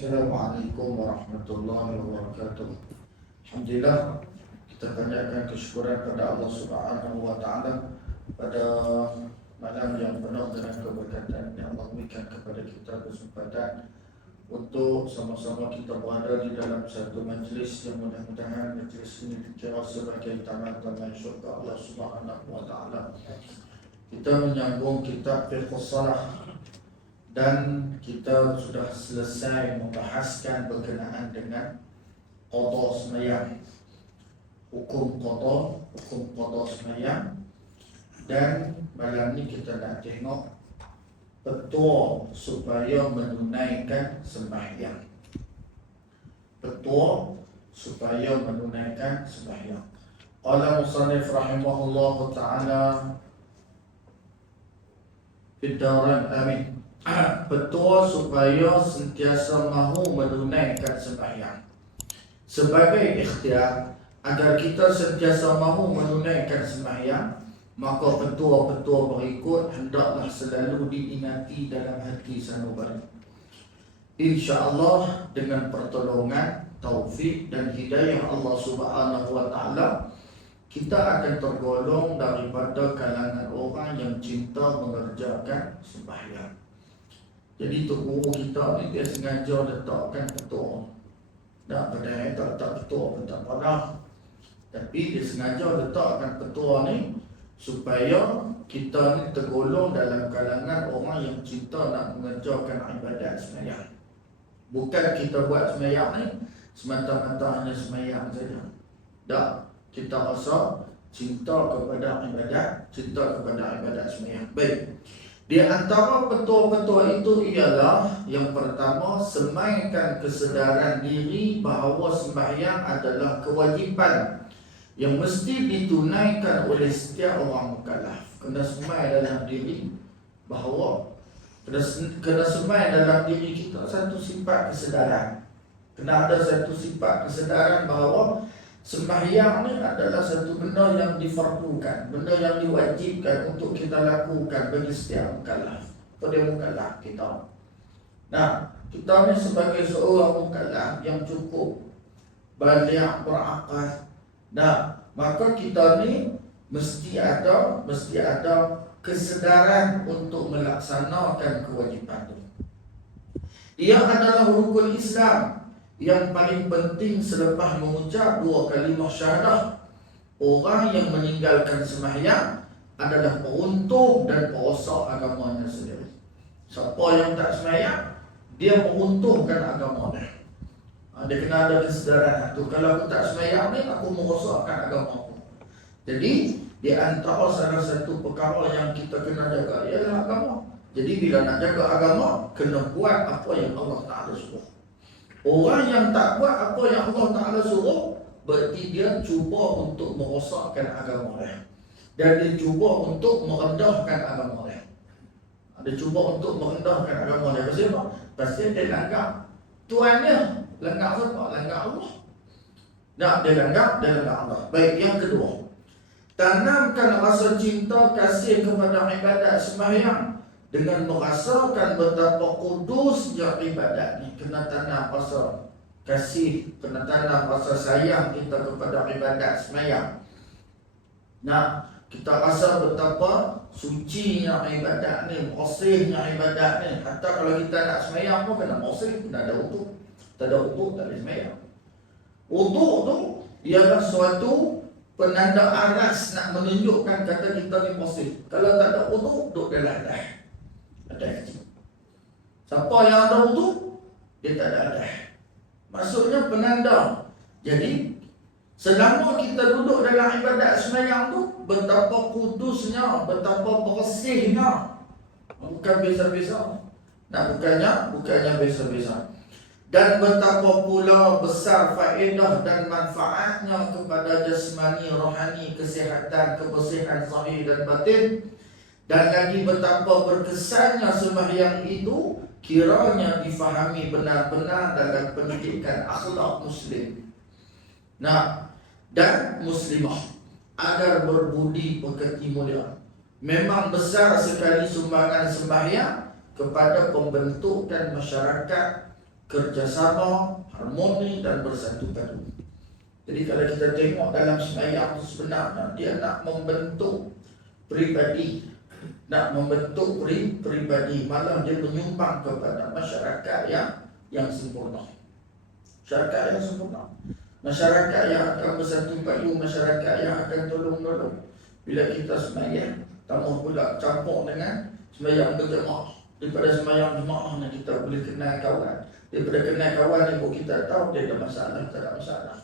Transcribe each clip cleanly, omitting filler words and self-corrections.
Assalamualaikum warahmatullahi wabarakatuh. Alhamdulillah, kita panjatkan kesyukuran kepada Allah Subhanahu wa taala pada malam yang penuh dengan keberkatan yang Allah berikan kepada kita kesempatan untuk sama-sama kita berada di dalam satu majlis yang mudah-mudahan majlis ini dikira sebagai taman-taman syurga Allah Subhanahu wa taala. Kita menyambung kitab Fiqhus Shalah dan kita sudah selesai membahaskan berkenaan dengan qada sembahyang, hukum qada sembahyang, dan malam ni kita nak tengok petua supaya menunaikan sembahyang. Petua supaya menunaikan sembahyang. Qala musannif rahimahullahu taala Fidaran amin. Petua supaya sentiasa mahu menunaikan sembahyang. Sebagai ikhtiar agar kita sentiasa mahu menunaikan sembahyang, maka petua-petua berikut hendaklah selalu diingati dalam hati sanubari. InsyaAllah dengan pertolongan, taufik dan hidayah Allah Subhanahu wa taala, kita akan tergolong daripada kalangan orang yang cinta mengerjakan sembahyang. Jadi tu guru kita ni dia sengaja letakkan petua. Tak padahal tak letak petua pun tak pernah. Tapi dia sengaja letakkan petua ni supaya kita ni tergolong dalam kalangan orang yang cinta nak mengerjakan ibadat sembahyang. Bukan kita buat sembahyang ni semata-mata hanya sembahyang saja. Tak, kita rasa cinta kepada ibadat, cinta kepada ibadat sembahyang. Baik. Di antara petua-petua itu ialah yang pertama, semaikan kesedaran diri bahawa sembahyang adalah kewajipan yang mesti ditunaikan oleh setiap orang mukallaf. Kena semai dalam diri bahawa kena semai dalam diri kita satu sifat kesedaran. Kena ada satu sifat kesedaran bahawa sembahyang ni adalah satu benda yang difardukan, benda yang diwajibkan untuk kita lakukan bagi setiap mukallaf. Pada mukallaf kita. Nah, kita ni sebagai seorang mukallaf yang cukup baligh berakal. Nah, maka kita ni mesti ada kesedaran untuk melaksanakan kewajipan itu. Ia adalah rukun Islam yang paling penting selepas mengucap dua kalimah syahadah. Orang yang meninggalkan sembahyang adalah peruntuk dan perosak agamanya sendiri. Siapa yang tak sembahyang, dia meruntuhkan agama dia. Dia kena ada kesedaran tu. Kalau aku tak sembahyang ni, aku merosakkan agama aku. Jadi di antara salah satu perkara yang kita kena jaga ialah agama. Jadi bila nak jaga agama, kena buat apa yang Allah Ta'ala suruh. Orang yang tak buat apa yang Allah Ta'ala suruh, berarti dia cuba untuk merosakkan agama dia. Dan dia cuba untuk merendahkan agama dia. Dia cuba untuk merendahkan agama dia. Pasal apa? Pasal dia langgar Tuhan dia. Langgar siapa? Langgar Allah. Tak, dia langgar Allah. Baik, yang kedua, tanamkan rasa cinta kasih kepada ibadat sembahyang dengan merasakan betapa kudusnya ibadat ni. Kena tanam rasa kasih, kena tanam rasa sayang kita kepada ibadat sembahyang. Nah, kita rasa betapa sucinya ibadat ni, bersihnya ibadat ni. Hatta kalau kita nak sembahyang pun kena bersih, kena ada wudu. Tak ada wudu, tak boleh sembahyang. Wudu tu ialah suatu penanda aras nak menunjukkan kata kita ni bersih. Kalau tak ada wudu, duduk dalam hadas. Hadas kecil. Siapa yang ada wudu, dia tak ada hadas. Maksudnya penanda. Jadi selama kita duduk dalam ibadat sembahyang tu, betapa kudusnya, betapa bersihnya. Bukan biasa-biasa. Nah, bukannya biasa-biasa. Dan betapa pula besar faedah dan manfaatnya kepada jasmani, rohani, kesihatan, kebersihan zahir dan batin. Dan lagi betapa berkesannya sembahyang itu kiranya difahami benar-benar dalam pendidikan akhlak Muslim. Nah, dan Muslimah agar berbudi pekerti mulia. Memang besar sekali sumbangan sembahyang kepada pembentukan masyarakat kerjasama, harmoni dan bersatu padu. Jadi kalau kita tengok dalam sembahyang itu sebenarnya dia nak membentuk pribadi, malah dia menyumbang kepada masyarakat yang sempurna. Masyarakat yang sempurna, masyarakat yang akan bersatu padu, masyarakat yang akan tolong-menolong. Bila kita sembahyang, tambah pula campur dengan sembahyang berjemaah. Daripada sembahyang jemaah ni kita boleh kenal kawan. Daripada kenal kawan ni pun kita tahu dia ada masalah, tak ada masalah.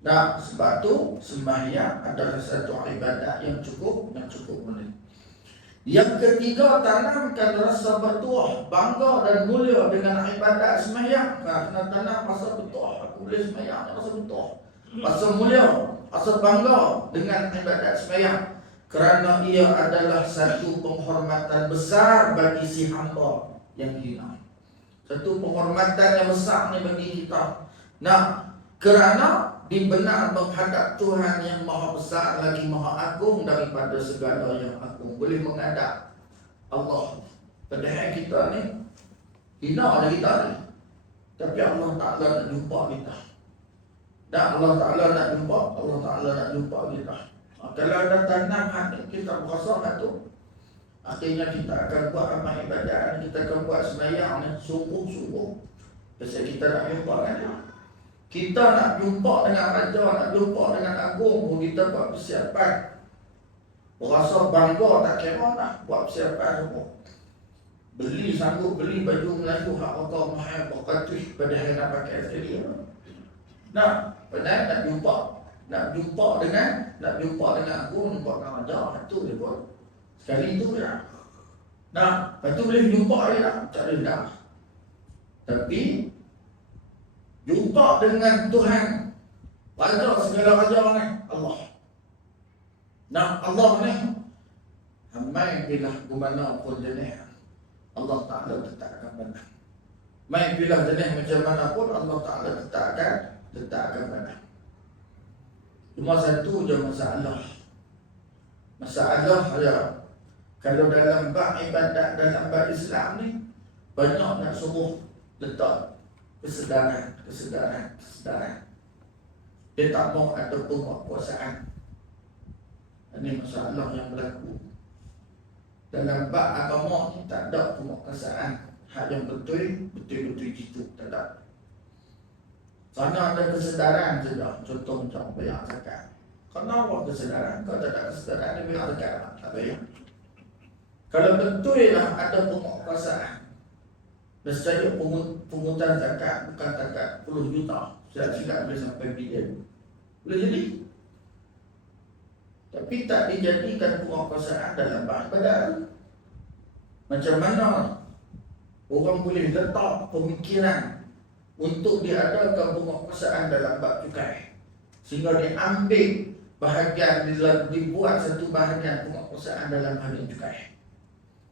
Nah, sebab tu sembahyang adalah satu ibadat yang cukup mulia. Yang ketiga, tanamkan rasa bertuah, bangga dan mulia dengan ibadat sembahyang. Kena tanam rasa bertuah. Aku boleh sembahyang, rasa bertuah, rasa mulia, rasa bangga dengan ibadat sembahyang. Kerana ia adalah satu penghormatan besar bagi si hamba yang hina. Satu penghormatan yang besar ni bagi kita. Nah, kerana dibenar menghadap Tuhan yang maha besar lagi maha agung daripada segala yang agung. Boleh menghadap Allah. Padahal kita ni hina lah kita ni, tapi Allah Ta'ala nak jumpa kita. Dan Allah Ta'ala nak jumpa kita. Kalau ada tanam hati kita berasa tu, akhirnya kita akan buat amal ibadat, kita akan buat sembahyang ni sungguh-sungguh. Pasal kita nak jumpa kan dia. Kita nak jumpa dengan Raja, nak jumpa dengan Agung, kita buat persiapan. Berasa bangga tak kira nak buat persiapan semua. Sanggup beli baju Melayu hak Allah mahal berkatuh padahal nak pakai sekali. Nah, padahal nak jumpa dengan Agung, jumpa dengan Raja, itu dia pun sekali itu je. Nah, lepas tu boleh jumpa dia tak? Tak boleh dah. Tapi jumpa dengan Tuhan, Raja segala raja ni, Allah. Nah, Allah ni hamai bila gimana pun jenis Allah Ta'ala tetap akan benar. Mai bila jenis macam mana pun Allah Ta'ala tetap akan benar. Cuma satu je masalah ya, kalau dalam bab ibadat, dalam bab Islam ni banyak nak suruh letak kesedaran. Dia tak mau ada penguasaan. Ini masalah yang berlaku. Dalam bab agama ni tak ada penguasaan. Hak yang betul gitu, tak ada. Sana ada kesedaran saja. Contoh macam bayar zakat. Kenapa kesedaran? Kalau tak ada kesedaran, dia bayar zakat tak bayar. Kalau betul lah ada penguasaan, nescaya pungutan zakat bukan zakat puluh juta, silap-silap boleh sampai bilion. Boleh jadi. Tapi tak dijadikan penguasaan dalam bab ibadat. Macam mana orang boleh letak pemikiran untuk diadakan penguasaan dalam bab cukai, sehingga diambil bahagian, dibuat satu bahagian penguasaan dalam bahagian cukai.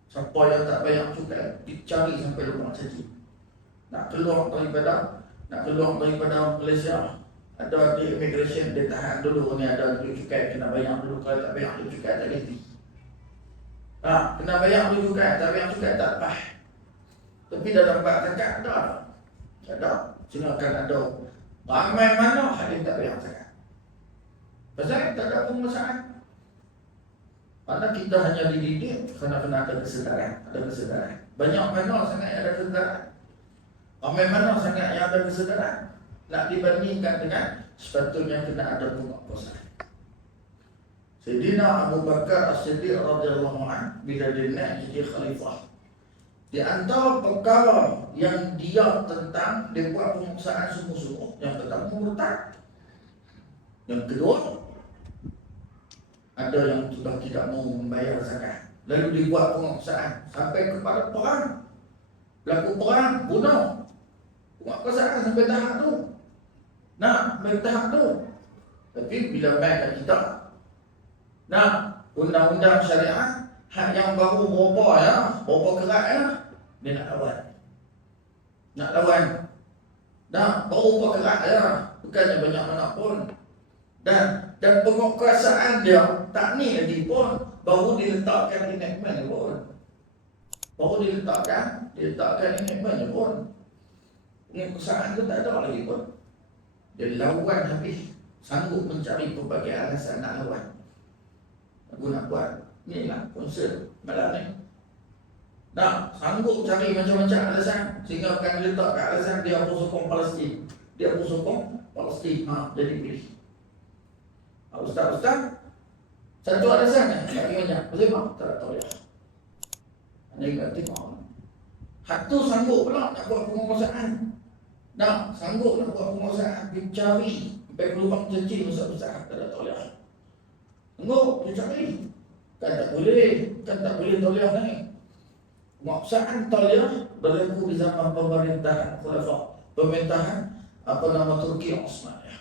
Siapa yang tak bayar cukai dicari sampai lubang saji. Nak keluar daripada Malaysia, ada di immigration, dia tahan dulu ni, ada duit cukai kena bayar dulu. Kalau tak bayar duit cukai tak ganti. Kena bayar duit cukai, tak bayar cukai tak lepas. Tapi dalam bab zakat ada. Sehingga akan ada ramai mana yang tak bayar zakat. Pasal tak ada penguasaan. Mana kita hanya dididik kena ada kesedaran. Banyak mana sangat yang ada kesedaran. Ramai mana sangat yang ada kesedaran. Nak dibandingkan dengan sepatutnya kena ada penguasaan. Sayyidina Abu Bakar As-Siddiq radhiyallahu anhu bila dia naik jadi khalifah, di antara perkara yang dia tentang, dia buat penguasaan sungguh-sungguh. Yang pertama murtad. Yang kedua, ada yang sudah tidak mau membayar zakat. Lalu dibuat penguasaan sampai kepada perang. Berlaku perang, bunuh. Penguasaan sampai tahap tu. Sampai tahap tu. Tapi bila baik kat kita, undang-undang syariat, hak yang baru berapa kerat dia nak lawan. Baru berapa kerat bukannya banyak mana pun. Dan penguasaan dia tak ni lagi pun, baru diletakkan enactment pun. Enactment pun. Penguasaan tu tak ada lagi pun. Dia lawan habis. Sanggup mencari pelbagai alasan nak lawan. Aku nak buat ni lah konser malam ni. Nah, sanggup cari macam-macam alasan sehingga akan letak kat alasan dia pun sokong Palestin. Dia pun sokong Palestin. Jadi pilih. Ustaz, satu alasan tak banyak. Betul tak tahu dia. Anda ingat tengok. Hatu sanggup pula nak buat penguasaan. Nah, sanggup nak buat penguasaan. Dia cari sampai peluang kecil besar-besar. Tak tahu dia. Sanggup dia cari. Kan tak boleh tauliah ni. Penguasaan tauliah berlaku di zaman pemerintahan khulafah. Pemerintahan Turki Osmaniyah.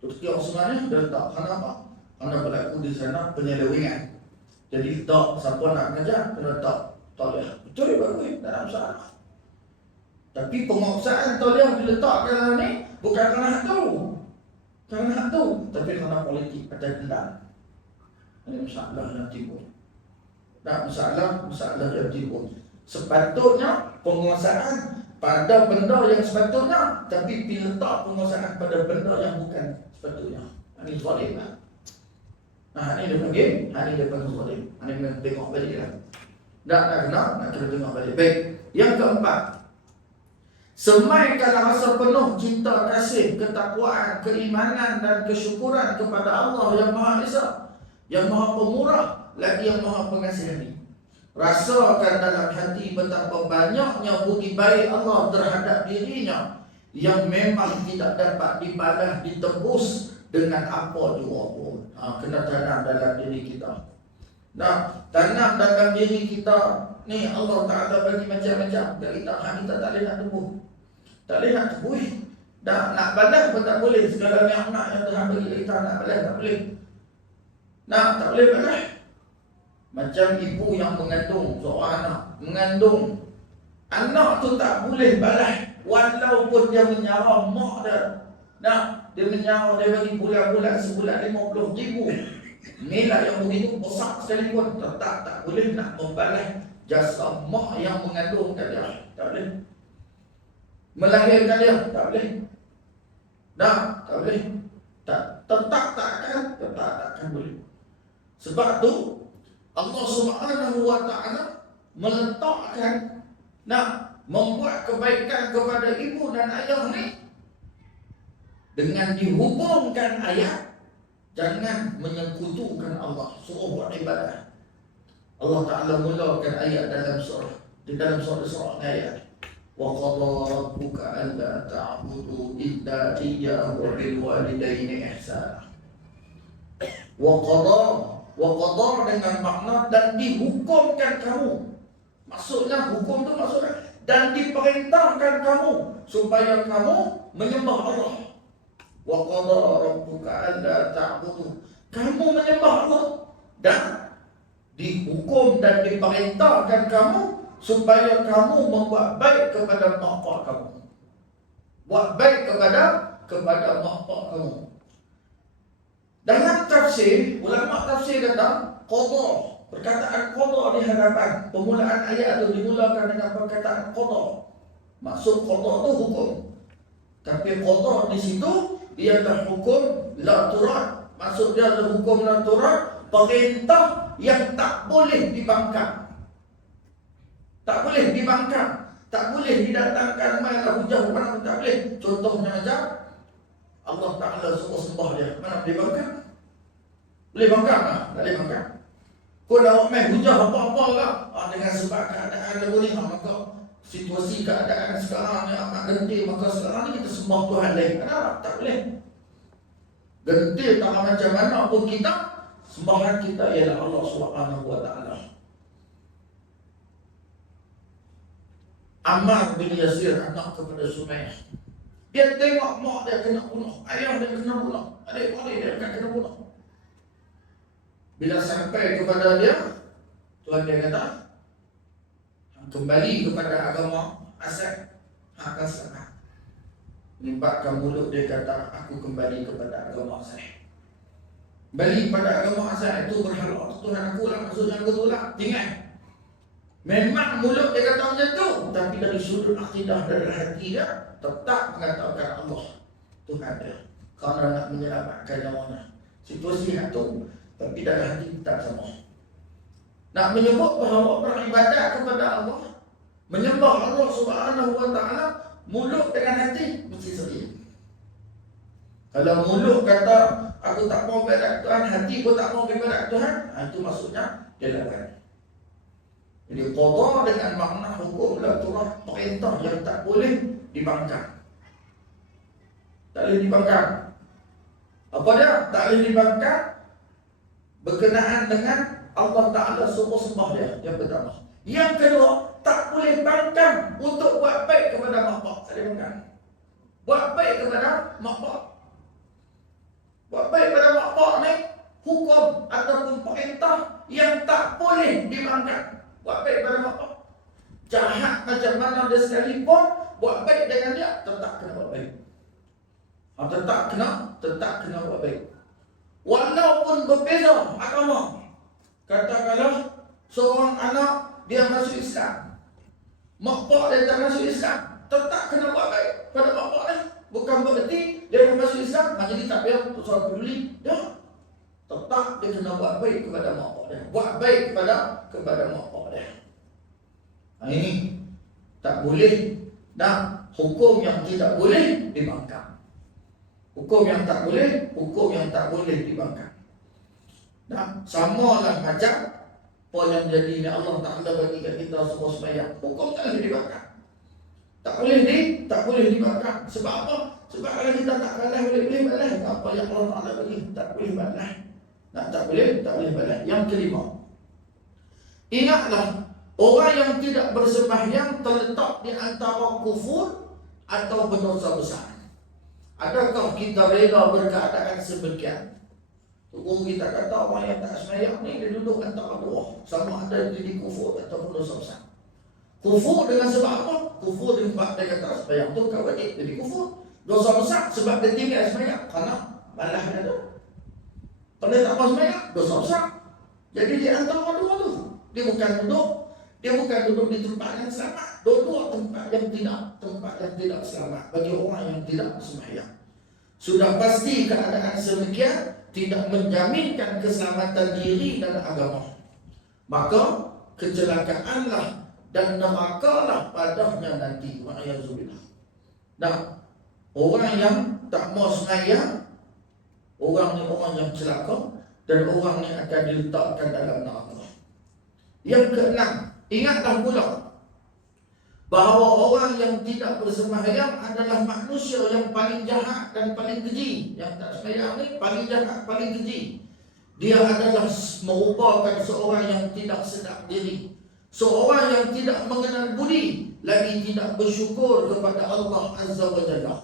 Turki Osmaniyah dah tak kenapa? Kerana berlaku di sana penyelewengan. Jadi tak siapa nak mengajar kena tak tauliah. Betul bagus, tak ada masalah. Tapi penguasaan tauliah diletakkan dalam ni bukan kerana hak tu, tapi kerana politik ada dendam. Ini masalah yang timbul. Tak masalah yang timbul. Sepatutnya penguasaan pada benda yang sepatutnya, tapi diletak penguasaan pada benda yang bukan sepatutnya. Ini zalim lah. Ini dia panggil, ini dia panggil zalim. Ini kena tengok balik lah. Tak nak kena tengok balik. Baik. Yang keempat, semaikan rasa penuh cinta kasih, ketakwaan, keimanan dan kesyukuran kepada Allah yang Maha Esa, yang Maha Pemurah, lagi yang Maha Pengasihani. Rasakan dalam hati betapa banyaknya budi baik Allah terhadap dirinya yang memang tidak dapat dibalas, ditebus dengan apa jua pun. Kena tanam dalam diri kita. Tanam dalam diri kita ni Allah Ta'ala bagi macam-macam. Kita tak boleh nak tebus. Tak boleh nak tebus. Nak balas pun tak boleh. Segala nikmat yang Tuhan bagi kita nak balas tak boleh. Tak boleh balas. Macam ibu yang mengandung seorang anak. Mengandung anak tu tak boleh balas. Walaupun dia menyara mak dia. Dia menyara, dia bagi bulan-bulan sebulan 50,000. Nilai yang begitu besar sekalipun tetap tak boleh nak membalas jasa mak yang mengandungkan dia. Tak boleh. Melahirkan dia tak boleh. Tak boleh. Tetap takkan boleh. Sebab tu Allah Subhanahu wa Ta'ala meletakkan membuat kebaikan kepada ibu dan ayah ni dengan dihubungkan ayat jangan menyekutukan Allah, suruh buat ibadah. Allah Ta'ala mulakan ayat dalam surah ayat wa qadha rabbuka alla ta'budu illa iyyahu wa bil walidayni ihsana. Wa qadha dengan makna dan dihukumkan kamu. Maksudnya hukum tu maksudnya dan diperintahkan kamu supaya kamu menyembah Allah. Wa qadha rabbuka alla ta'budu. Kamu menyembah Allah dan dihukum dan diperintahkan kamu supaya kamu membuat baik kepada mak bapak kamu. Buat baik kepada mak bapak kamu. Dalam tafsir, ulama tafsir kata qadha, perkataan qadha di hadapan permulaan ayat itu dimulakan dengan perkataan qadha. Maksud qadha itu hukum. Tapi qadha di situ ialah hukum la turad. Maksud dia adalah hukum la turad, perintah yang tak boleh dibangkang. Tak boleh dibangkang, tak boleh didatangkan mana hujah mana pun tak boleh. Contohnya macam Allah Ta'ala suruh sembah dia, mana boleh bangkang? Boleh bangkang tak? Tak boleh bangkang. Kau nak main hujah apa-apa lah dengan sebab keadaan lagu ni, maka situasi keadaan sekarang ni amat gentil, maka sekarang ni kita sembah Tuhan lain. Kenapa? Tak boleh. Gentil tak macam mana pun kita, sembahan kita ialah Allah Subhanahu wa Ta'ala. Ammar bin Yasir, anak kepada Sumayyah, dia tengok mak dia kena bunuh, ayah dia kena bunuh, adik-adik dia akan kena bunuh. Bila sampai kepada dia, Tuhan dia kata, kembali kepada agama asal, akan selamat. Limpatkan mulut dia kata, aku kembali kepada agama asal. Kembali kepada agama asal itu berhala Tuhan aku lah, maksudnya aku tu lah, tinggal. Memang mulut dia kata macam tu, tapi dari sudut akidah, dari hati dia tetap mengatakan Allah Tuhan dia, kerana nak menyelamatkan nyawanya. Situasi itu, tapi dari hati tak sama. Nak menyebut bahawa beribadat kepada Allah, menyembah Allah Subhanahu wa ta'ala, mulut dengan hati mesti seria. Kalau mulut kata aku tak mau ibadat Tuhan, hati pun tak mau ibadat Tuhan, itu maksudnya dia lawan. Jadi qada dengan makna hukum la turah, perintah yang tak boleh dibangkang. Tak boleh dibangkang. Apa dia? Tak boleh dibangkang berkenaan dengan Allah Ta'ala suruh sembah dia. Yang pertama. Yang kedua, tak boleh bangkang untuk buat baik kepada mak bapak. Tak boleh bangkang. Buat baik kepada mak bapak. Buat baik kepada mak bapak ni hukum ataupun perintah yang tak boleh dibangkang. Buat baik pada mak bapak. Jahat macam mana dia sekalipun, buat baik dengan dia, tetap kena buat baik. Tetap kena buat baik. Walaupun berbeza agama. Katakanlah seorang anak dia masuk Islam, mak bapak dia tak masuk Islam, tetap kena buat baik pada mak bapak dia. Bukan berarti dia dah masuk Islam, jadi tak payah untuk soal peduli. Dah. Tetap dia kena buat baik kepada mak bapak dia. Buat baik kepada mak bapak dia. Ini tak boleh. Dan hukum yang tidak boleh dibangkang. Hukum yang tak boleh dibangkang. Dan samalah macam apa yang jadi ni Allah Ta'ala bagi kat kita semua sembahyang. Hukum tak boleh dibangkang. Tak boleh dibangkang. Sebab apa? Sebab kalau kita tak balas, boleh balas. Apa yang Allah Ta'ala bagi tak boleh balas. Tak boleh balas. Yang kelima, ingatlah, orang yang tidak bersembahyang terletak di antara kufur atau berdosa besar. Adakah kita rela berkeadaan sebegian? Hukum kita kata orang yang tak sembahyang ni dia duduk antara dua, sama ada jadi kufur atau berdosa besar. Kufur dengan sebab apa? Kufur dengan sebab dia kata sembahyang tu kau wajib, jadi kufur. Dosa besar sebab dia tinggal sembahyang kerana balas dia tu. Kalau dia tak mau sembahyang, dosa besar. Jadi di antara dua tu, dia bukan duduk di tempat yang selamat. Dua tempat yang tidak selamat bagi orang yang tidak sembahyang. Sudah pasti keadaan semikian tidak menjaminkan keselamatan diri dan agama. Maka kecelakaanlah dan nerakalah padanya nanti. Wa'ayazubillah. Dan orang yang tak mau sembahyang, orang ni orang yang celaka dan orang ni akan diletakkan dalam neraka. Yang keenam, ingatlah pula bahawa orang yang tidak bersembahyang adalah manusia yang paling jahat dan paling keji. Yang tak sembahyang ni paling jahat, paling keji. Dia adalah merupakan seorang yang tidak sedar diri, seorang yang tidak mengenal budi, lagi tidak bersyukur kepada Allah Azza wa Jalla.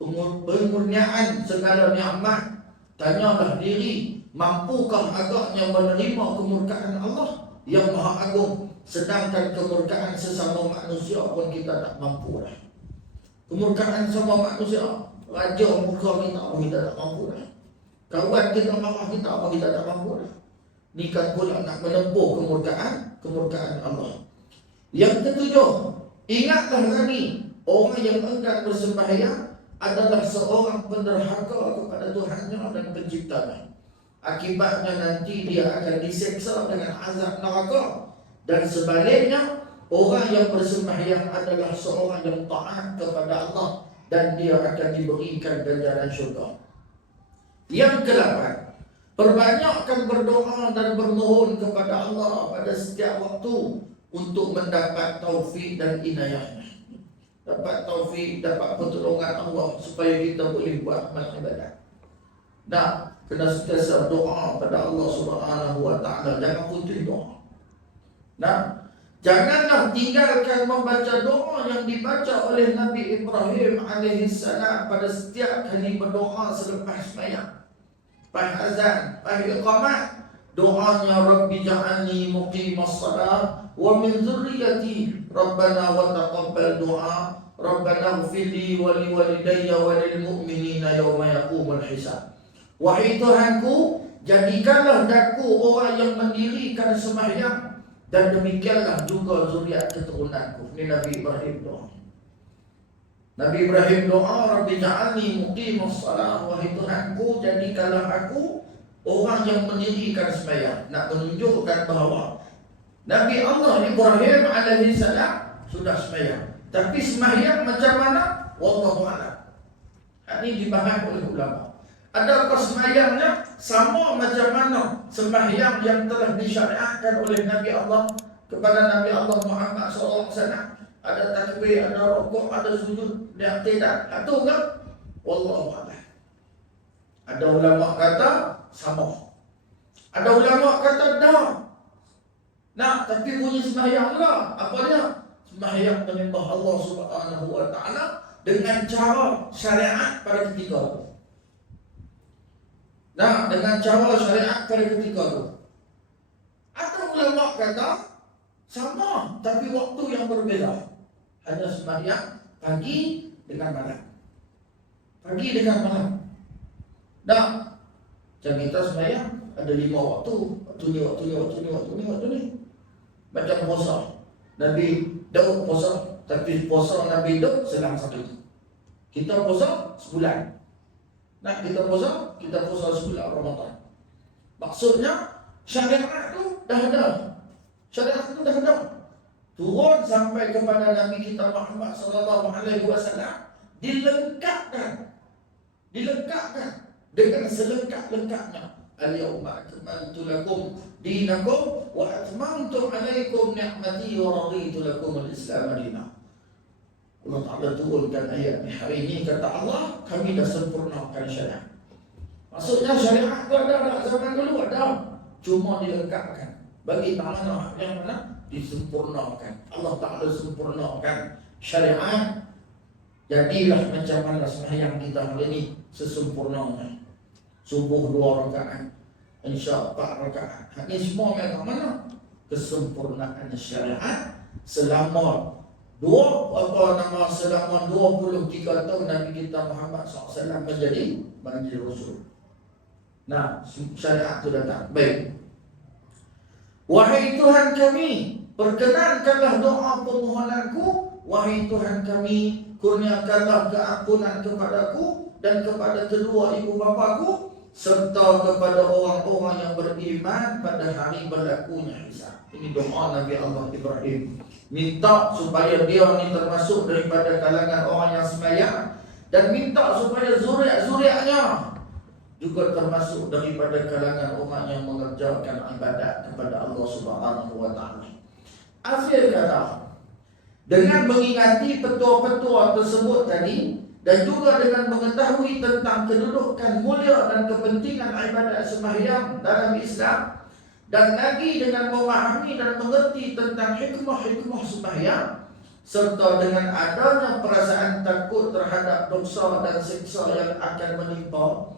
Pemurniaan segala nikmat. Tanyalah diri, mampukah agaknya menerima kemurkaan Allah yang Maha Agung, sedangkan kemurkaan sesama manusia pun kita tak mampu dah. Kemurkaan sama manusia, raja murka kita pun kita tak mampu dah. Kawan kita marah kita pun kita tak mampu dah. Ni kan pula nak menempuh kemurkaan Allah. Yang ketujuh, ingatlah lagi, orang yang enggan bersembahyang adalah seorang penderhaka kepada Tuhannya dan penciptanya. Akibatnya nanti dia akan diseksa dengan azab neraka. Dan sebaliknya, orang yang bersembahyang adalah seorang yang taat kepada Allah dan dia akan diberikan ganjaran syurga. Yang ke-8, perbanyakkan berdoa dan bermohon kepada Allah pada setiap waktu untuk mendapat taufik dan inayahnya. Dapat taufik, dapat pertolongan Allah supaya kita boleh buat amal ibadat. Dan kena sentiasa doa pada Allah Subhanahu wa Ta'ala. Jangan putus doa. Nah, janganlah tinggalkan membaca doa yang dibaca oleh Nabi Ibrahim alaihissalam pada setiap kali berdoa selepas sembahyang. Pas azan, pas iqamat, doanya Rabbi ja'alni muqimas salat wa min dzurriyyati Rabbana wa taqabbal du'a Rabbana ighfirli wa liwalidayya wa lil mu'minina yawma yaqumul hisab. Wahai Tuhanku, jadikanlah daku orang yang mendirikan sembahyang Dan demikianlah juga zuriat keturunanku. Ini Nabi Ibrahim doa. Nabi Ibrahim doa, Rabbi ja'alni muqimus salah, wahai Tuhanku, jadikanlah aku orang yang mendirikan sembahyang. Nak menunjukkan bahawa Nabi Allah Ibrahim alaihi salam sudah sembahyang. Tapi sembahyang macam mana? Wallahu a'lam. Ini dibahas oleh ulama. Adakah sembahyangnya sama macam mana sembahyang yang telah disyariatkan oleh Nabi Allah kepada Nabi Allah Muhammad SAW? Ada takbir, ada rukuk, ada sujud, dan tidak. Itu kan? Wallahu a'lam. Ada ulama kata sama. Ada ulama kata dah. Nah, tapi bunyi sembahyang lah. Apa dia? Sembahyang menyembah Allah Subhanahu wa taala dengan cara syariat pada ketika itu. Nah, dengan cara syariat pada ketika itu. Ada ulama kata sama, tapi waktu yang berbeza. Hanya sembahyang pagi dengan malam. Pagi dengan malam. Nah, macam kita sembahyang ada 5 waktu. Waktu ni. Macam puasa. Nabi Daud puasa, tapi puasa Nabi Daud selang satu. Kita puasa sebulan. Nah, kita puasa sebulan Ramadan. Maksudnya syariat itu dah ada. Syariat itu dah ada. Turun sampai kepada Nabi kita Muhammad sallallahu alaihi wasallam, dilengkapkan dengan selengkap-lengkapnya. Al-yawma akmaltu lakum dinakum wa atmamtu alaikum ni'mati wa raditu lakum al-Islam dinan. Allah Ta'ala turunkan ayat ni. Hari ini kata Allah, kami dah sempurnakan syariat. Maksudnya syariat itu ada zaman dulu ada, cuma dilengkapkan. Bagi ta'ala yang mana? Disempurnakan. Allah Ta'ala sempurnakan syariat. Jadilah macam mana sembahyang kita hari ini sesempurnanya. Subuh 2 rakaat, Isya 4 rakaat. Ini semua macam mana? Kesempurnaan syariat selama selama 23 tahun Nabi kita Muhammad SAW menjadi Rasul. Nah, syariat itu datang. Baik. Wahai Tuhan kami, perkenankanlah doa permohonanku. Wahai Tuhan kami, kurniakanlah keampunan kepadaku dan kepada kedua ibu bapaku, serta kepada orang-orang yang beriman pada hari berlakunya hisab. Ini doa Nabi Allah Ibrahim. Minta supaya dia ni termasuk daripada kalangan orang yang sembahyang, dan minta supaya zuriat-zuriatnya juga termasuk daripada kalangan orang yang mengerjakan ibadat kepada Allah Subhanahu wa taala. Akhir kata, dengan mengingati petua-petua tersebut tadi, dan juga dengan mengetahui tentang kedudukan mulia dan kepentingan ibadat sembahyang dalam Islam, dan lagi dengan memahami dan mengerti tentang hikmah-hikmah sembahyang, serta dengan adanya perasaan takut terhadap dosa dan siksa yang akan menimpa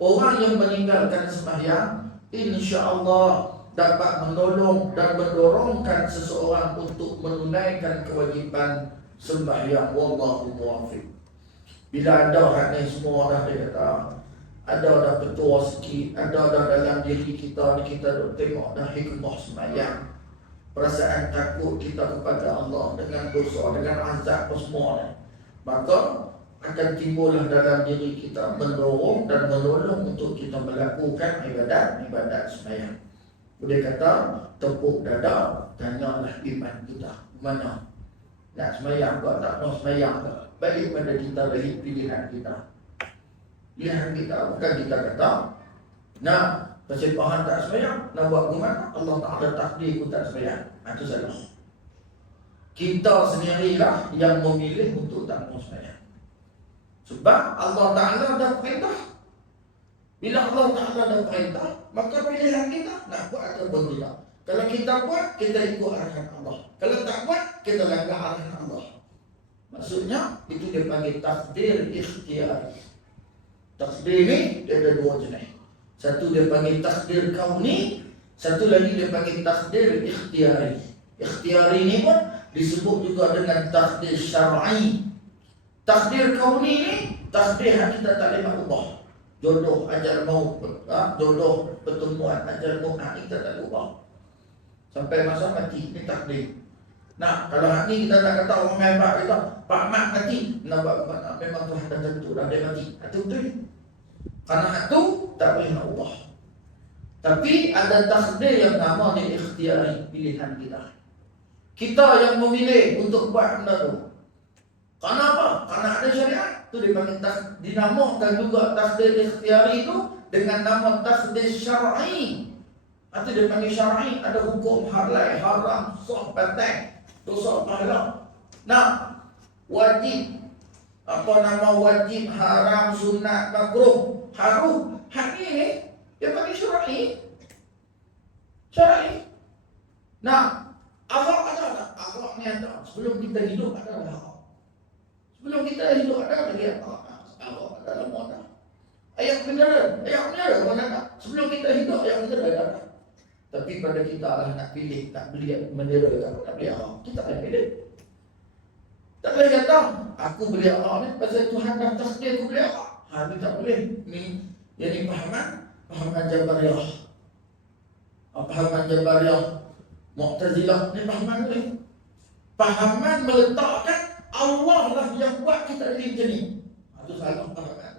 orang yang meninggalkan sembahyang, insya-Allah dapat menolong dan mendorongkan seseorang untuk menunaikan kewajipan sembahyang. Wallahu muwaffiq. Bila ada hak ni semua dah, dia kata ada dah petua sikit, ada dah dalam diri kita ni, kita duk tengok dah hikmah sembahyang, perasaan takut kita kepada Allah dengan dosa, dengan azab semua ni, maka akan timbullah dalam diri kita mendorong dan menolong untuk kita melakukan ibadat sembahyang. Boleh kata tepuk dada, tanyalah iman kita mana. Nak sembahyang ke tak nak sembahyang ke? Bagi pada kita dari pilihan kita. Pilihan kita, bukan kita kata nak persembahan tak sembahyang, nak buat ke mana? Allah Ta'ala takdir ku tak sembahyang. Itu salah. Kita sendirilah yang memilih untuk tak mau sembahyang. Sebab Allah Ta'ala dah perintah. Bila Allah Ta'ala dah perintah, maka pilihan kita nak buat atau tidak. Kalau kita buat, kita ikut arahan Allah. Kalau tak buat, kita langgar arahan Allah. Maksudnya, itu dia panggil takdir ikhtiar. Takdir ni, dia ada 2 jenis. Satu dia panggil takdir kauni, satu lagi dia panggil takdir ikhtiari. Ikhtiari ni pun disebut juga dengan takdir syar'i. Takdir kauni ni, takdir yang kita tak boleh ubah. Jodoh ajal maut, jodoh pertemuan ajal maut, kita tak ubah. sampai masa mati. Ini takdir. Nah, kalau hari ni kita nak kata orang hebat, kita Pak Mat mati, nampak memang Tuhan dah tentu dah dia mati. Itu betul. Karena itu tak boleh nak ubah. Tapi ada takdir yang namanya ikhtiari, pilihan kita. Kita yang memilih untuk buat benda tu. Kenapa? Karena ada syariat. Itu dipanggil dinamakan juga takdir ikhtiari itu dengan nama takdir syar'i. Itu dipanggil syar'i. Ada hukum halal, haram, sah, batal, dosa, pahala. Nah, wajib, apa nama wajib, haram, sunat, makruh, harum. Hak ini dia panggil syar'i. Syar'i. Nah, akhlak ada tak? Akhlak ni ada. Sebelum kita hidup ada akhlak. Sebelum kita hidup ada lagi akhlak dalam mana? Ayat benar mana tak? Sebelum kita hidup ayat benar ada. Tapi pada kita lah nak pilih, nak beli bendera tak beli akhlak. Kita akan pilih. Tak boleh kata aku beli akhlak ni pasal Tuhan dah takdir aku beli akhlak. Ini tak boleh. Ni jadi pahaman Jabariyah. Pahaman Jabariyah, Mu'tazilah ni pahaman ni. Pahaman meletakkan Allah lah yang buat kita jadi macam ni. Itu salah pahaman.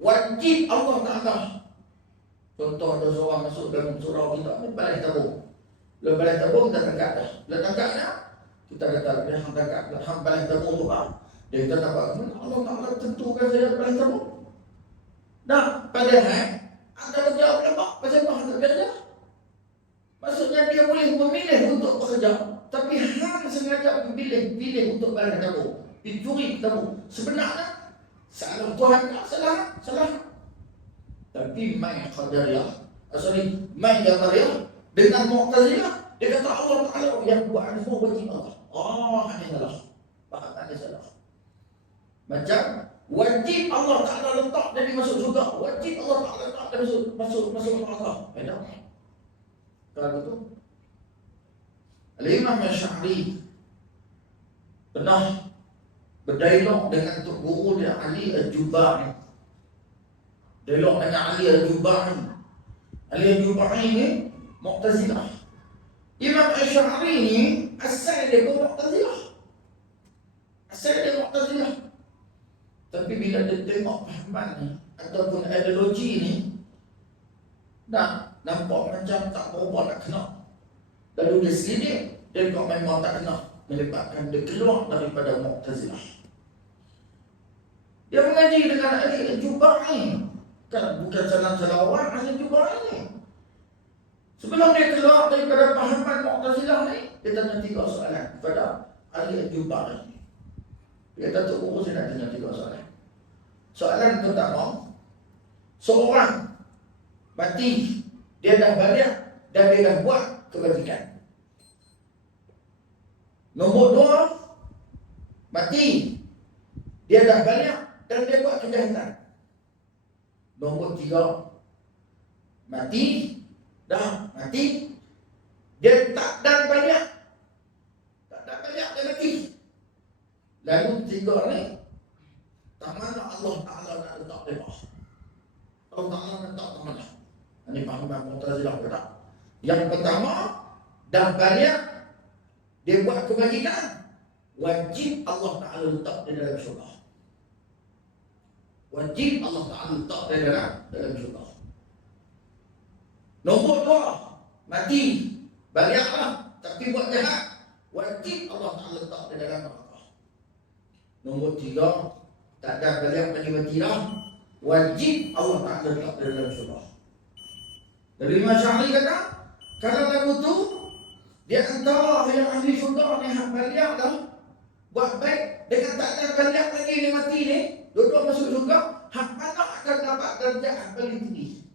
Wajib Allah Ta'ala. Contoh ada seorang masuk dalam surau kita ni balai tabung. Lepas balai tabung kita tangkap dah. Lepas tangkap dah, kita kata dia hang tangkap, hang balai tabung tu apa? Dia kata tak apa. Allah Ta'ala tentukan saya balai tabung. Nah, padahal ada jawab lemak pasal apa hang kerja? Maksudnya dia boleh memilih untuk bekerja, tapi hang sengaja pilih untuk balai tabung, dicuri tabung. Sebenarnya salah Tuhan tak salah. Tapi main Qadariyah, main Jabariyah dengan Mu'tazilah, dia kata Allah Ta'ala yang buat semua wajib Allah. Ini salah. Faham ini salah. Macam wajib Allah Ta'ala letak dari masuk surga, wajib Allah Ta'ala letak dari masuk neraka. Beda. Kalau betul. Al-Imam Asy'ari pernah berdialog dengan Tok Guru dia Ali Al-Jubai. Dialog dengan Ali Al-Jubai. Ali Al-Jubai ni Mu'tazilah. Imam Asy'ari ni asal dia Mu'tazilah. Tapi bila dia tengok pahaman ni ataupun ideologi ni, nampak macam tak berapa nak kena. Lalu dia selidik, dia kata memang tak kena, menyebabkan dia keluar daripada Mu'tazilah. Dia mengaji dengan Ali Al-Jubai. Kan bukan salah orang Ali Al-Jubai ni. Sebelum dia keluar daripada pahaman Mu'tazilah ni, dia tanya 3 soalan kepada Ali Al-Jubai. Dia kata tu guru saya nak tanya 3 soalan. Soalan pertama, seorang mati, dia dah balik dan dia dah buat kebajikan. Nombor 2, mati, dia dah balik dan dia buat kejahatan. Nombor 3, mati, dia tak dan balik, dia mati. Lalu 3 ni, tak mana Allah Ta'ala nak letak dia. Allah Ta'ala nak letak tak mana. Ini pahaman Mu'tazilah kata. Yang pertama, dah balik, dia buat kebajikan, wajib Allah Ta'ala letak dia dalam syurga. Wajib Allah Ta'ala letak dia dalam syurga. Nombor 2, mati, baliklah, tapi buat jahat, wajib Allah Ta'ala letak dia dalam neraka. Nombor 3, tak ada balik mati dah, wajib Allah Ta'ala letak dia dalam syurga. Dari Imam Asy'ari kata, kalau lagu tu dia antara yang ahli syurga ni hak balik dah buat baik, dengan tak ada balik lagi ni mati ni, dua-dua masuk syurga, hak mana akan dapat darjah paling tinggi?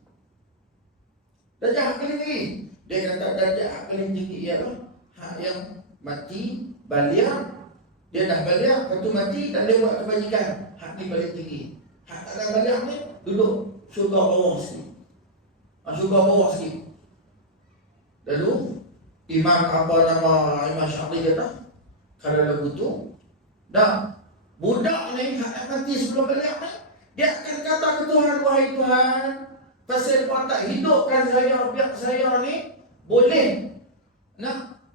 Darjah paling tinggi. Dia kata darjah paling tinggi ialah hak yang mati balik, dia dah balik, lepas tu mati dan dia buat kebajikan, hak ni paling tinggi. Hak tak ada balik ni duduk syurga bawah sikit. Syurga bawah sikit. Lalu Imam Asy'ari kata, kalau lagu tu dah budak ni hak mati sebelum balik ni, dia akan kata ke Tuhan, wahai Tuhan, pasal kau tak hidupkan saya, biar saya ni boleh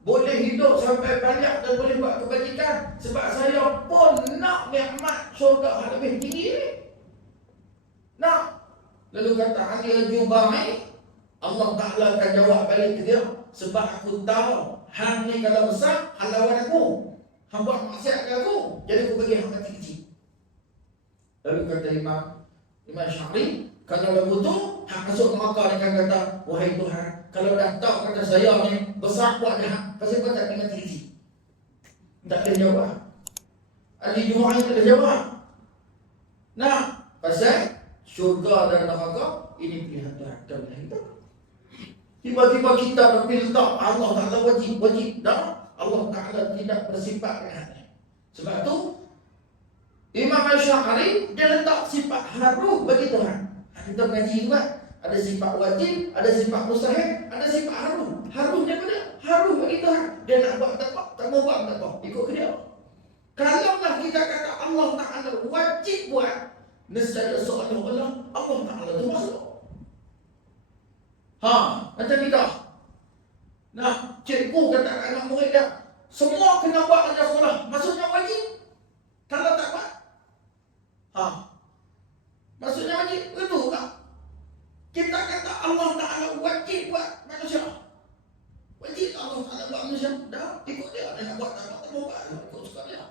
boleh hidup sampai banyak dan boleh buat kebajikan. Sebab saya pun nak nikmat syurga yang lebih tinggi ni. Nak. Lalu kata Ali Al-Jubai, Allah Ta'ala akan jawab balik ke dia, sebab aku tahu hang ni kalau besar, hang lawan aku, hang buat maksiat ke aku, jadi aku bagi hang kecil-kecil. Lalu kata Imam Syaf'i, kalau lagu tu hang masuk neraka dengan kata, wahai Tuhan, kalau dah tahu kata saya ni besar kuat dah, pasal kau tak dengan kecil-kecil. Tak ada jawab. Ali Juma'i tak ada jawab. Nah, pasal syurga dan neraka ini pilihan Tuhan dalam hidup. Tiba-tiba kita berpilih tak, Allah Ta'ala wajib dah. Allah Ta'ala tidak bersifat dengannya. Sebab tu Imam Syaf'i dia letak sifat haru bagi Tuhan. Kita mengaji juga, ada sifat wajib, ada sifat mustahil, ada sifat haru. Harunya mana? Haru bagi Tuhan. Dia nak buat tak mau buat tak apa, ikut ke dia. Kalaulah kita kata Allah Ta'ala wajib buat, nescaya seolah-olah Allah Ta'ala tu masuk. Macam kita. Nah, cikgu kata anak murid dia, semua kena buat kerja sekolah. Maksudnya wajib. Kalau tak buat, maksudnya wajib. Betul tak? Kita kata Allah Ta'ala wajib buat manusia. Wajib Allah Ta'ala buat manusia. Dah, ikut dia. Dia nak buat tak buat. Ikut suka dia.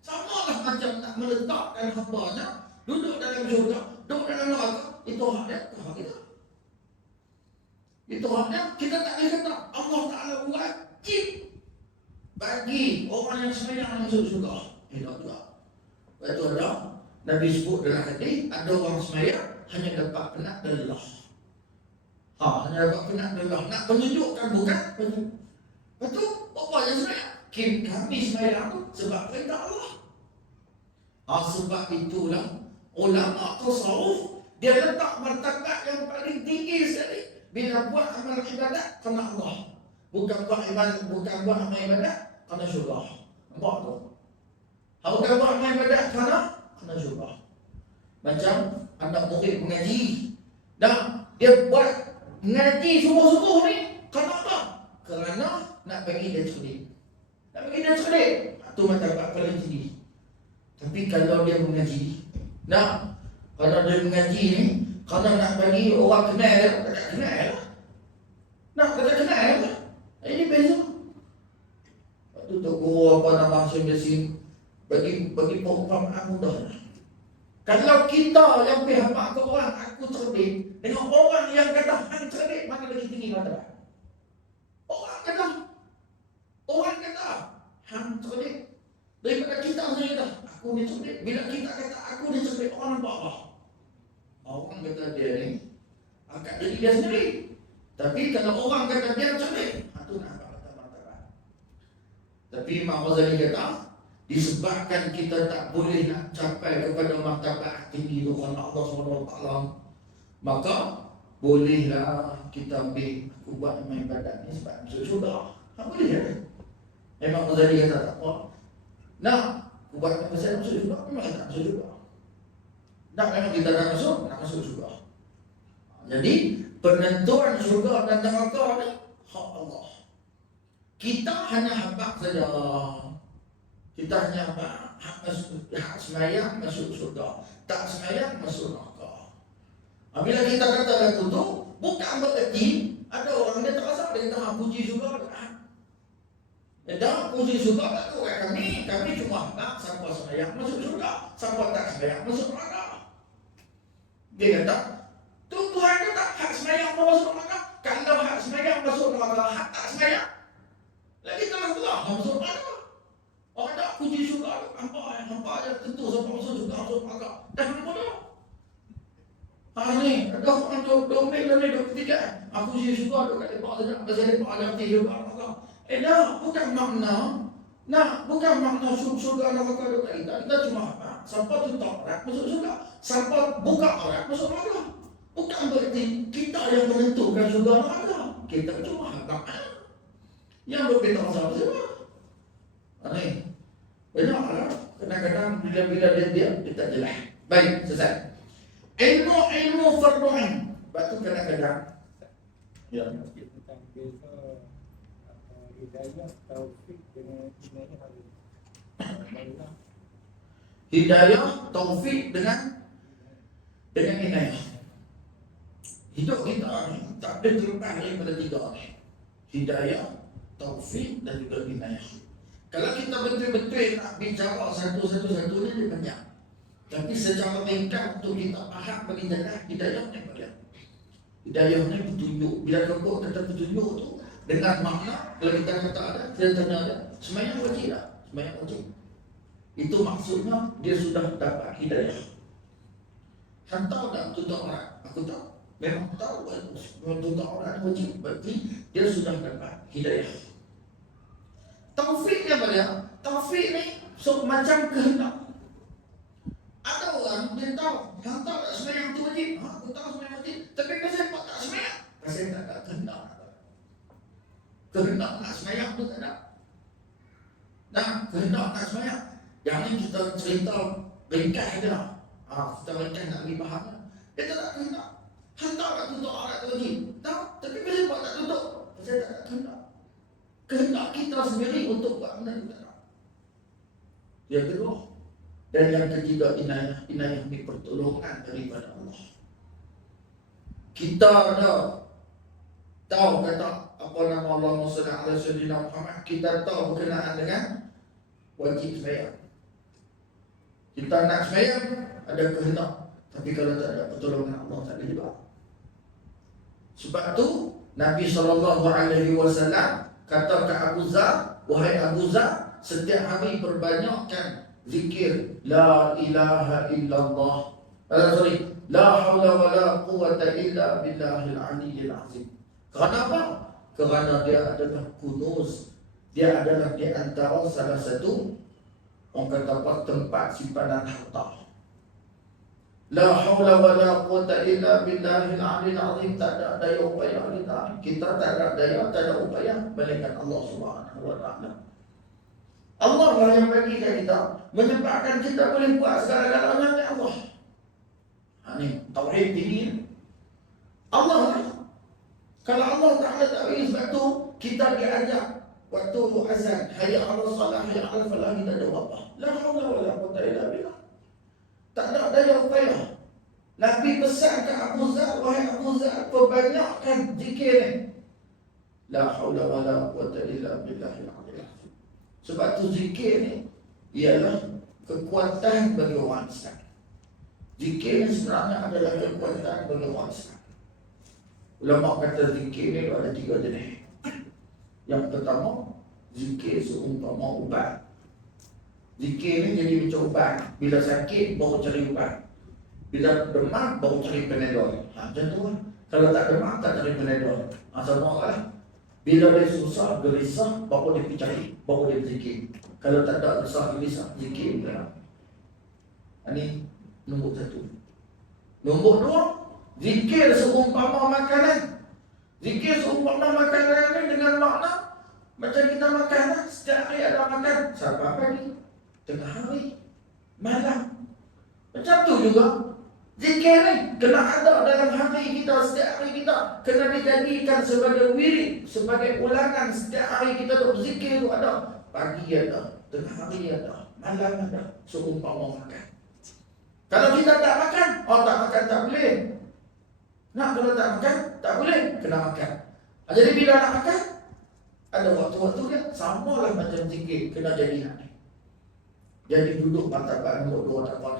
Sama lah macam nak meletakkan hambanya, duduk dalam syurga, duduk dalam neraka. Itu hak dia, itu hak kita. Itu haknya, kita tak boleh kata Allah Ta'ala wajib bagi orang yang sembahyang masuk syurga. Tak juga. Itu ada Nabi sebut dalam hadis, ada orang sembahyang hanya dapat penat dan lelah. Hanya dapat penat dan lelah. Nak menunjukkan bukan? Betul? Apa yang sembahyang? Kami sembahyang tu sebab perintah Allah. Sebab itulah ulama tasawuf dia letak martabat yang paling tinggi sekali. Bila buat amal ibadat kerana Allah, bukan buat amal ibadat kerana syurga. Nampak tu? Bukan buat amal ibadat kerana syurga. Macam anak murid mengaji, dan dia buat ngaji sungguh-sungguh ni kerana apa? Kerana nak bagi dia cerdik. Nak bagi dia cerdik. Itu martabat paling tinggi. Tapi kalau dia mengaji, kalau dia mengaji ni kerana nak bagi orang kenal dia, tak kenal lah. Nak kata kenal lah. Ini beza. Lepas tu guru apa nama Syed bagi perumpamaan mudah lah. Kalau kita yang pihak ke orang, aku cerdik, dengan orang yang kata hang cerdik, mana lagi tinggi martabat? Orang kata hang cerdik, daripada kita sendiri kata aku ni cerdik. Bila kita kata aku ni cerdik, orang nampak apa? Orang kata dia ni akan jadi dia sendiri. Tapi kalau orang kata dia cerdik, itu nak martabat. Tapi Imam Ghazali kata, disebabkan kita tak boleh nak capai kepada martabat tinggi itu kerana Allah SWT, maka bolehlah kita ambil aku buat amal ibadat ni sebab masuk syurga. Boleh ya? Imam Ghazali kata tak apa. Nak aku buat amal ibadat masuk syurga, memang tak masuk syurga. Nak memang kita nak masuk syurga. Jadi penentuan syurga dan neraka ni hak Allah. Kita hanya habaq saja. Kita hanya hak sembahyang masuk syurga, tak sembahyang masuk neraka. Bila kita kata lagu tu, bukan bererti ada orang dia terasa dia kata puji syurga. Dan puji syurga tak tahu kami cuma habaq siapa sembahyang masuk syurga, siapa tak sembahyang masuk neraka. Dia kata, Tuhan kata hak sembahyang masuk neraka. Kalau hak sembahyang masuk neraka, hak tak sembahyang lagi telah masuk neraka. Orang tak puji syurga, hampa je tentu siapa masuk syurga masuk neraka. Dah hampa dah. Ni ada orang domel ni 23. Aku puji syurga duk kat lepak saja, pasal lepak ada mesti syurga neraka. Bukan makna syurga neraka duk kat kita. Kita cuma apa? Siapa tutup aurat masuk syurga, siapa buka aurat masuk neraka. Bukan berarti kita yang menentukan syurga neraka. Kita cuma habaq. Yang berkaitan sama siapa? Ini banyak lah. Kadang-kadang bila dia tak jelas. Baik, selesai. Ilmu fardu ain. Lepas tu kadang-kadang Ya. Kita tampil ke hidayah, taufik dengan inayah harus barulah Hidayah, taufik dengan inayah. Hidup kita ni tak boleh terlepas daripada tiga ni. Hidayah, taufik dan juga inayah. Kalau kita betul-betul nak bicara satu-satu ni dia banyak. Tapi secara ringkas untuk kita faham bagi jalan hidayah ni banyak. Hidayah ni petunjuk. Bila kata petunjuk tu dengan makna, kalau kita kata ada, kita tanya ada, semayang wajib tak? Semayang wajib. Itu maksudnya dia sudah dapat hidayah. Hantar tak tuntut orang? Aku tahu. Memang tahu tuntut orang wajib. Berarti dia sudah dapat hidayah. Taufik apa dia? Taufik ni macam kehendak. Ada orang dia tahu hantar tak semayang tu wajib. Aku tahu semayang wajib. Tapi pasal tak semayang. Pasal tak ada kehendak. Kehendak nak semayang tu tak ada. Nah, kehendak nak semayang. Yang ni kita cerita ringkas je lah. Kita ringkas nak pergi faham lah. Dia tak ada kehendak. Hantar tak tutup orang tu wajib. Tahu? Tapi pasal tak tutup. Pasal tak ada kehendak. Kehendak kita sendiri untuk buat benda tu tak ada. Yang kedua. Dan yang ketiga inayah. Inayah ni pertolongan daripada Allah. Kita ada tahu kata apa nama Allah SWT Muhammad. Kita tahu berkenaan dengan wajib sembahyang. Kita nak sembahyang ada kehendak. Tapi kalau tak ada pertolongan Allah tak boleh juga. Sebab tu Nabi SAW kata ke Abu Zar, wahai Abu Zar, setiap hari perbanyakkan zikir la ilaha illallah. La haula wala quwwata illa billahil aliyyil azim. Kerana apa? Kerana dia adalah kunuz. Dia adalah di antara salah satu orang kata apa, tempat simpanan harta. La haula wala quwwata illa billahil aliyyil azim. Tak ada daya upaya kita. Kita tak ada daya, tak ada upaya melainkan Allah Subhanahu wa taala. Allah lah yang bagi kita, menyebabkan kita boleh buat segala-galanya oleh Allah. Ini tauhid ini. Allah lah. Kalau Allah Ta'ala tak bagi, sebab tu kita diajak waktu azan, hayya 'alas salah, hayya 'alal falah, kita jawab apa? La haula wala quwwata illa billah. Tak ada daya upaya. Nabi pesan ke Abu Zar, wahai Abu Zar, perbanyakkan zikir ni. La haula wala quwwata illa billahil aliyyil azim. Sebab tu zikir ni ialah kekuatan bagi orang Islam. Zikir ni sebenarnya adalah kekuatan bagi orang Islam. Ulama kata zikir ni ada 3 jenis. Yang pertama, zikir seumpama ubat. Zikir ni jadi macam ubat. Bila sakit baru cari ubat. Bila demam baru cari Panadol. Macam tu lah. Kalau tak demam tak cari Panadol. Sama lah. Bila dia susah, gelisah, baru dia pergi cari, baru dia zikir. Kalau tak ada susah, gelisah, zikir pula. Ini nombor 1. Nombor 2, zikir seumpama makanan. Zikir seumpama makanan ni dengan makna macam kita makan lah. Setiap hari ada makan. Siapa pagi, tengah hari, malam. Macam tu juga zikir ni kena ada dalam hari kita, setiap hari kita. Kena dijadikan sebagai wirid, sebagai ulangan. Setiap hari kita tu zikir tu ada. Pagi ada, tengah hari ada, malam ada. Seumpama makan. Kalau kita tak makan, tak makan tak boleh. Nak kalau tak makan, tak boleh, kena makan. Jadi bila nak makan, ada waktu-waktu dia, samalah macam zikir, kena jadi hati. Jadi duduk martabat nombor 2 tak apa.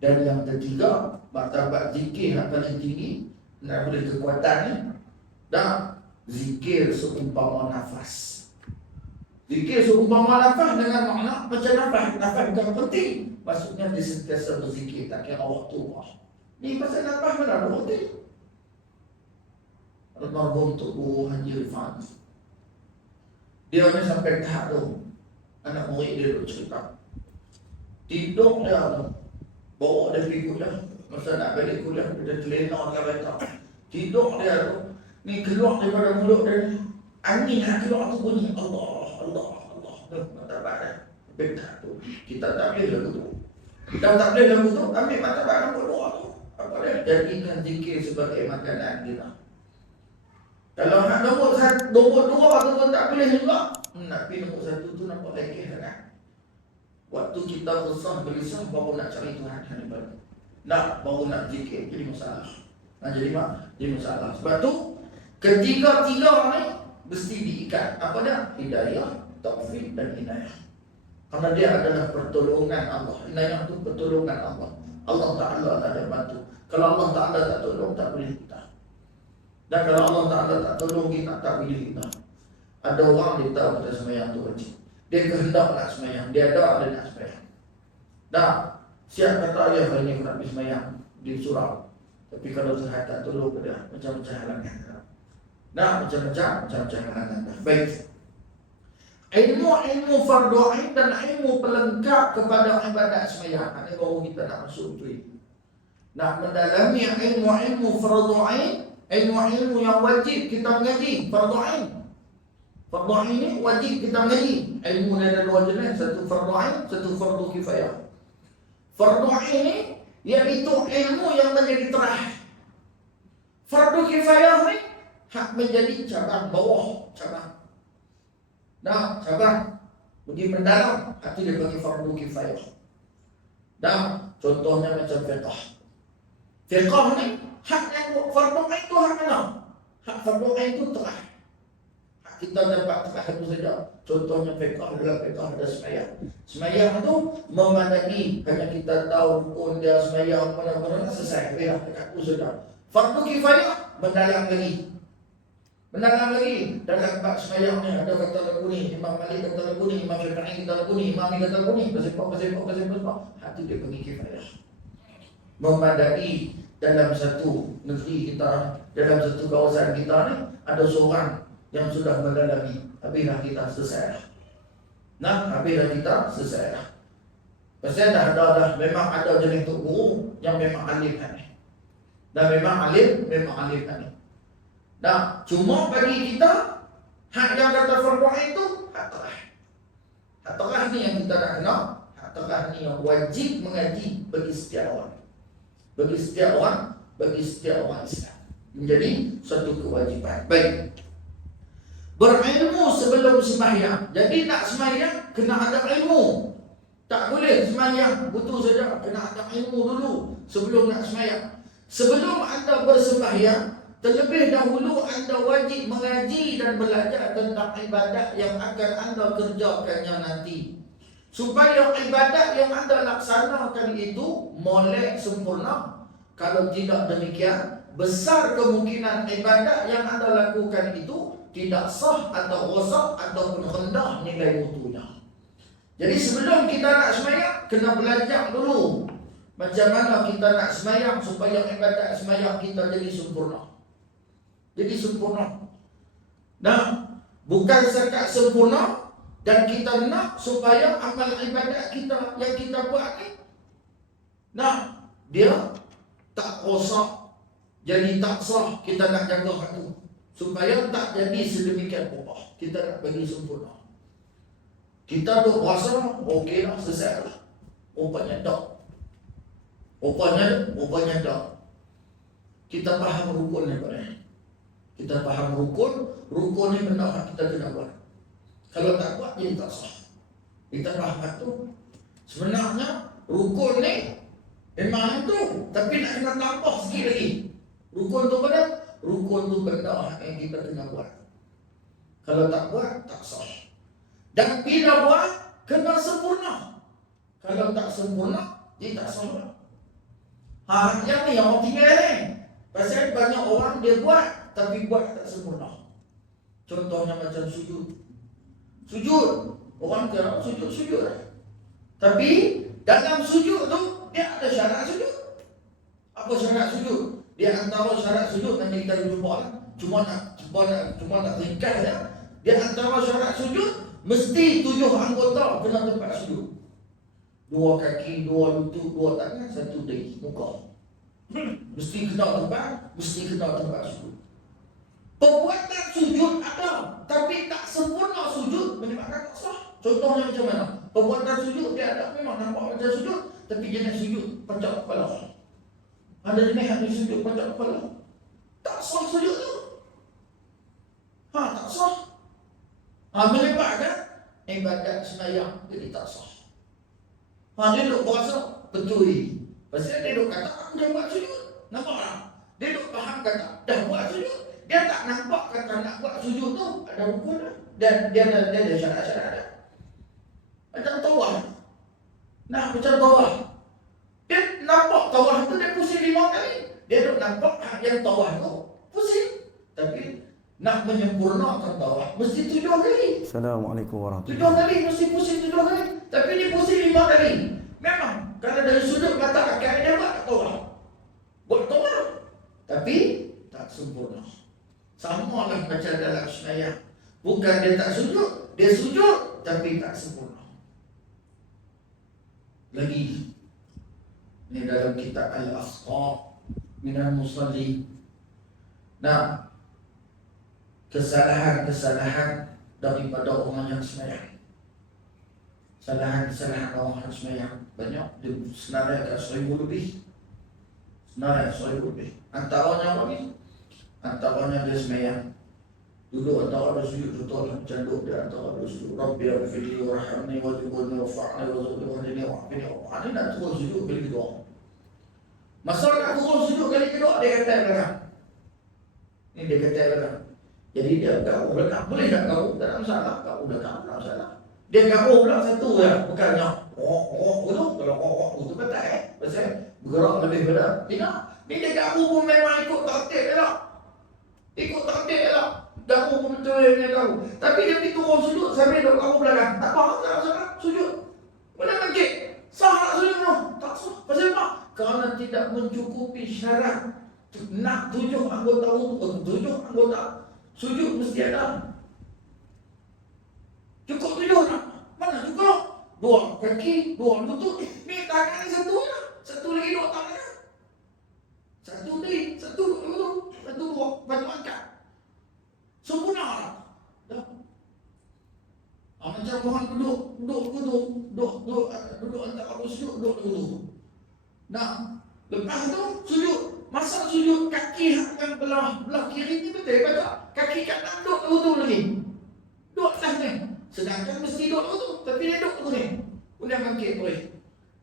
Dan yang ketiga, martabat zikir yang paling tinggi, nak boleh kekuatan ni, dan zikir seumpama nafas. Zikir seumpama nafas dengan makna macam nafas. Nafas bukan penting. Maksudnya dia sentiasa berzikir, tak kira waktu. Ni pasal nafas mana ada penting. Almarhum Tuku Haji Rifan, dia ni sampai tahap tu, anak murid dia duduk cerita, tidur dia tu, bawa dia pergi kuliah. Masa nak balik kuliah, dia terlena kereta. Tidur dia tu, ni keluar daripada mulut dia ni, angin yang keluar tu bunyi Allah, Allah, Allah. Martabat dia. Betul tu. Kita tak boleh lagu tu. Kita tak boleh lagu tu, ambil martabat nombor 2 tu. Apa dia? Jadikan zikir sebagai makanan kita. Kalau nak nombor dua tu pun tak boleh juga. Nak pergi nombor satu tu nampak lekeh kan. Waktu kita resah gelisah baru nak cari Tuhan yang baru. Baru nak zikir jadi masalah. Jadi masalah. Sebab tu ketiga-tiga ni mesti diikat. Apa dia? Hidayah, taufik dan inayah. Karena dia adalah pertolongan Allah. Inayah tu pertolongan Allah. Allah Ta'ala ada bantu. Kalau Allah Ta'ala tak tolong, tak boleh kita. Dan kalau Allah Ta'ala tak tolong kita, tak boleh kita. Ada orang dia tahu kita sembahyang tu wajib. Dia kehendak nak sembahyang. Dia ada nak sembahyang. Siap kata ayah hari ni aku nak pergi sembahyang di surau. Tapi kalau Tuhan tak tolong dia, macam-macam halangan. Macam-macam halangan. Baik. Ilmu fardu ain dan ilmu pelengkap kepada ibadat sembahyang. Ini baru kita nak masuk tu. Nak mendalami ilmu fardu ain, ilmu yang wajib kita mengaji, fardu ain. Fardu ain ini wajib kita mengaji. Ilmu ada dua jenis, satu fardu ain, satu fardu kifayah. Fardu ain ini iaitu ilmu yang menjadi terakhir. Fardu kifayah ni hak menjadi cabang bawah, cabang. Cabang pergi mendalam, itu dia bagi fardu kifayah. Contohnya macam fiqh. Fiqh ni hak yang fardu ain tu hak mana? Hak fardu ain tu terakhir. Hak kita dapat terakhir itu saja. Contohnya fiqh adalah fiqh ada sembahyang. Sembahyang tu memadai, hanya kita tahu rukun dia sembahyang benar-benar selesai. Dekat itu saja. Fardu kifayah mendalam lagi. Mendalam lagi dalam bab sembahyang ni ada kata lagu ni, Imam Malik kata lagu ni, Imam Syafi'i kata lagu ni, Imam ni kata lagu ni, pasal hati dia pergi kifayah. Memadai dalam satu negeri kita, dalam satu kawasan kita ni ada seorang yang sudah mendalami. Habislah kita selesai. Habislah kita selesai. Pasal dah memang ada jenis tok guru yang memang alim ni. Dan memang alim ni. Cuma bagi kita hak yang kata fardu ain tu hak terakhir. Hak terakhir ni yang kita nak kenal. Hak terakhir ni yang wajib mengaji bagi setiap orang. Bagi setiap orang Islam. Menjadi satu kewajipan. Baik. Berilmu sebelum sembahyang. Jadi nak sembahyang kena ada ilmu. Tak boleh sembahyang betul saja, kena ada ilmu dulu sebelum nak sembahyang. Sebelum anda bersembahyang, terlebih dahulu anda wajib mengaji dan belajar tentang ibadat yang akan anda kerjakannya nanti. Supaya ibadat yang anda laksanakan itu molek sempurna. Kalau tidak demikian, besar kemungkinan ibadat yang anda lakukan itu tidak sah atau rosak ataupun rendah nilai mutunya. Jadi sebelum kita nak sembahyang, kena belajar dulu macam mana kita nak sembahyang supaya ibadat sembahyang kita jadi sempurna. Bukan sekat sempurna dan kita nak supaya amal ibadat kita yang kita buat ni dia tak rosak, jadi tak sah. Kita nak jaga hak tu supaya tak jadi sedemikian rupa. Kita nak bagi sempurna. Kita duk puasa, okeylah, selesai lah. Rupanya tak. Kita faham rukun ni pada. Kita faham rukun ni benda yang kita kena buat. Kalau tak buat, jadi tak sah. Kita faham tu. Sebenarnya rukun ni memang itu, tapi nak kena tambah sikit lagi. Rukun tu benda yang kita kena buat. Kalau tak buat, tak sah. Dan bila buat, kena sempurna. Kalau tak sempurna, dia tak sempurna. Yang ni yang orang tinggal ni. Pasal banyak orang dia buat, tapi buat tak sempurna. Contohnya macam sujud. Orang kena sujud. Tapi dalam sujud tu, dia ada syarat sujud. Apa syarat sujud? Dia antara syarat sujud nanti kita jumpa lah. Cuma nak ringkas ya. Dia antara syarat sujud, mesti 7 anggota kena tempat sujud. 2 kaki, 2 lutut, 2 tangan, 1 dahi muka. Mesti kena tempat sujud. Perbuatan sujud ada, tapi tak sempurna sujud menyebabkan tak sah. Contohnya macam mana? Perbuatan sujud dia ada, memang nampak macam sujud, tapi jenis sujud pancak kepala. Ada jenis yang sujud pancak kepala. Tak sah sujud tu. Menyebabkan ibadat sembahyang jadi tak sah. Dia duk puasa betul. Pasal dia duk kata aku dah buat sujud. Nampak tak? Dia duk faham kata dah buat sujud. Dia tak nampak kata nak buat sujud tu ada rukun dah. Dan dia ada syarat-syarat dah. Macam tawaf. Nah, macam tawaf. Dia nampak tawaf tu dia pusing 5 kali. Dia duk nampak yang tawaf tu pusing. Tapi nak menyempurnakan tawaf mesti 7 kali. Assalamualaikum 7 warahmatullahi kali mesti pusing 7 kali. Tapi dia pusing 5 kali. Memang kalau dari sudut mata kaki dia buat tawaf. Buat tawaf. Tapi tak sempurna. Sama lah macam dalam sembahyang. Bukan dia tak sujud, dia sujud tapi tak sempurna. Lagi ini dalam kitab Al-Akhtar minal Musalli. Nah, kesalahan-kesalahan daripada orang yang sembahyang. Kesalahan-kesalahan orang yang sembahyang banyak, dia senarai kat 1000 lebih. Senarai 1000 lebih. Antaranya apa ni? Antaranya dia sembahyang. Duduk antara dia sujud betul macam duduk dia antara dia sujud. Rabbi ighfirli warhamni wajibni wafa'ni warzuqni wa'afini wa'afini. Nak turun sujud kali kedua. Masa nak turun sujud kali kedua dia kata belakang. Ini dia kata belakang. Jadi dia gaul belakang. Boleh tak gaul? Tak ada masalah. Gaul belakang tak ada masalah. Dia gaul belakang satu ya. Bukannya itu. Kalau itu betul Pasal bergerak lebih berat. Tidak. Ni dia gaul pun memang ikut tertib elok. Ikut tertib elok. Gaul pun betul dia gaul. Tapi dia pergi turun sujud sambil duduk gaul belakang. Tak apa. Tak ada masalah. Sujud. Boleh bangkit. Sah tak sujud tu? Tak sah. Pasal apa? Kerana tidak mencukupi syarat. Nak 7 anggota wuduk, 7 anggota sujud mesti ada. Cukup 7 tak? Mana cukup? 2 kaki, 2 lutut. Ni tangan ni satu lah. Satu lagi 2 tangan. Satu ni, satu lutut, satu 2 batu angkat. Sempurna tak? Dah. Macam orang duduk antara sujud, duduk. Nah, lepas tu sujud. Masa sujud kaki yang belah kiri ni betul tak? Kaki kanan duduk betul lagi. Duduk atas ni. Sedangkan mesti duduk betul. Tapi dia duduk betul ni. Boleh bangkit boleh.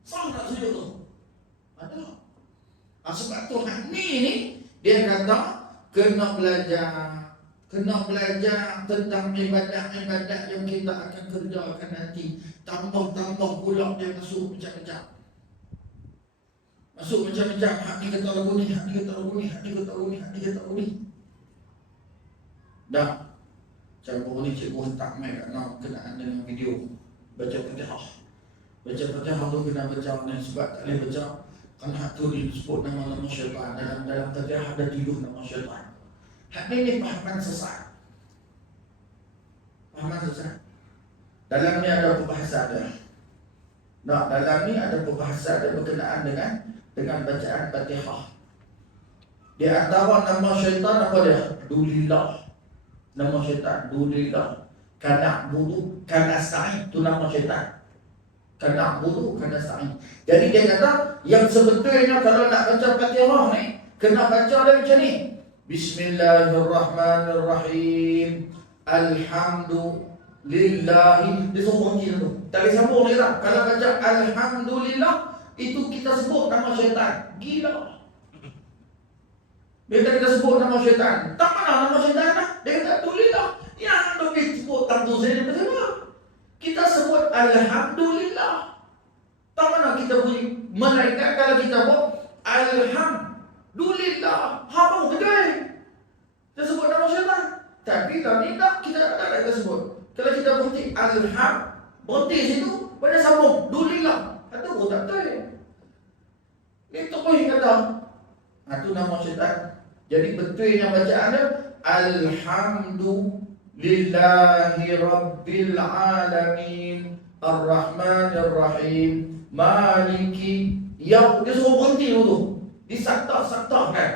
Sah tak sujud tu? Ada. Sebab tu ni dia kata kena belajar tentang ibadat-ibadat yang kita akan kerjakan nanti. Tambah pula dia masuk macam-macam. Masuk macam-macam. Hak ni kata lagu ni, hak ni kata lagu ni, hak ni kata lagu ni, hak ni kata lagu ni. Dah. Cikgu ni cikgu hentak mai kat kau kenaan dengan video. Baca Fatihah. Baca Fatihah tu kena baca ni sebab tak boleh baca. Kan hak tu disebut nama-nama syaitan. Dalam Fatihah ada 7 nama syaitan. Hak ni pahaman sesat. Pahaman sesat. Dalam ni ada perbahasan dia. Nah, dalam ni ada perbahasan dia berkenaan dengan bacaan Fatihah. Di antara nama syaitan apa dia? Dulillah. Nama syaitan Dulillah. Kana budu, kana sa'in, itu nama syaitan. Kana budu, kana sa'in. Jadi dia kata yang sebetulnya kalau nak baca Fatihah ni kena baca dia macam ni. Bismillahirrahmanirrahim. Alhamdulillahi. Dia suruh berhenti tu. Tak boleh sambung lagi tak? Kalau baca Alhamdulillah, itu kita sebut nama syaitan. Gila. Dia kata kita sebut nama syaitan. Tak mana nama syaitan lah. Dia kata Alhamdulillah. Yang lebih sebut tak tu saya betul. Kita sebut Alhamdulillah. Tak mana kita bunyi. Melainkan kalau kita buat Alhamdulillah. Apa betul? Kita sebut nama syaitan. Tapi kalau ni tak, kita tak ada sebut. Kalau kita berhenti berhenti situ, pada sambung Dulillah. Kata oh tak betul. Ni tokoh yang kata. Itu nama syaitan. Jadi betulnya bacaan dia Alhamdulillahi Rabbil Alamin Ar-Rahmanir-Rahim Maliki. Yang dia suruh berhenti dulu. Disakta-sakta kan.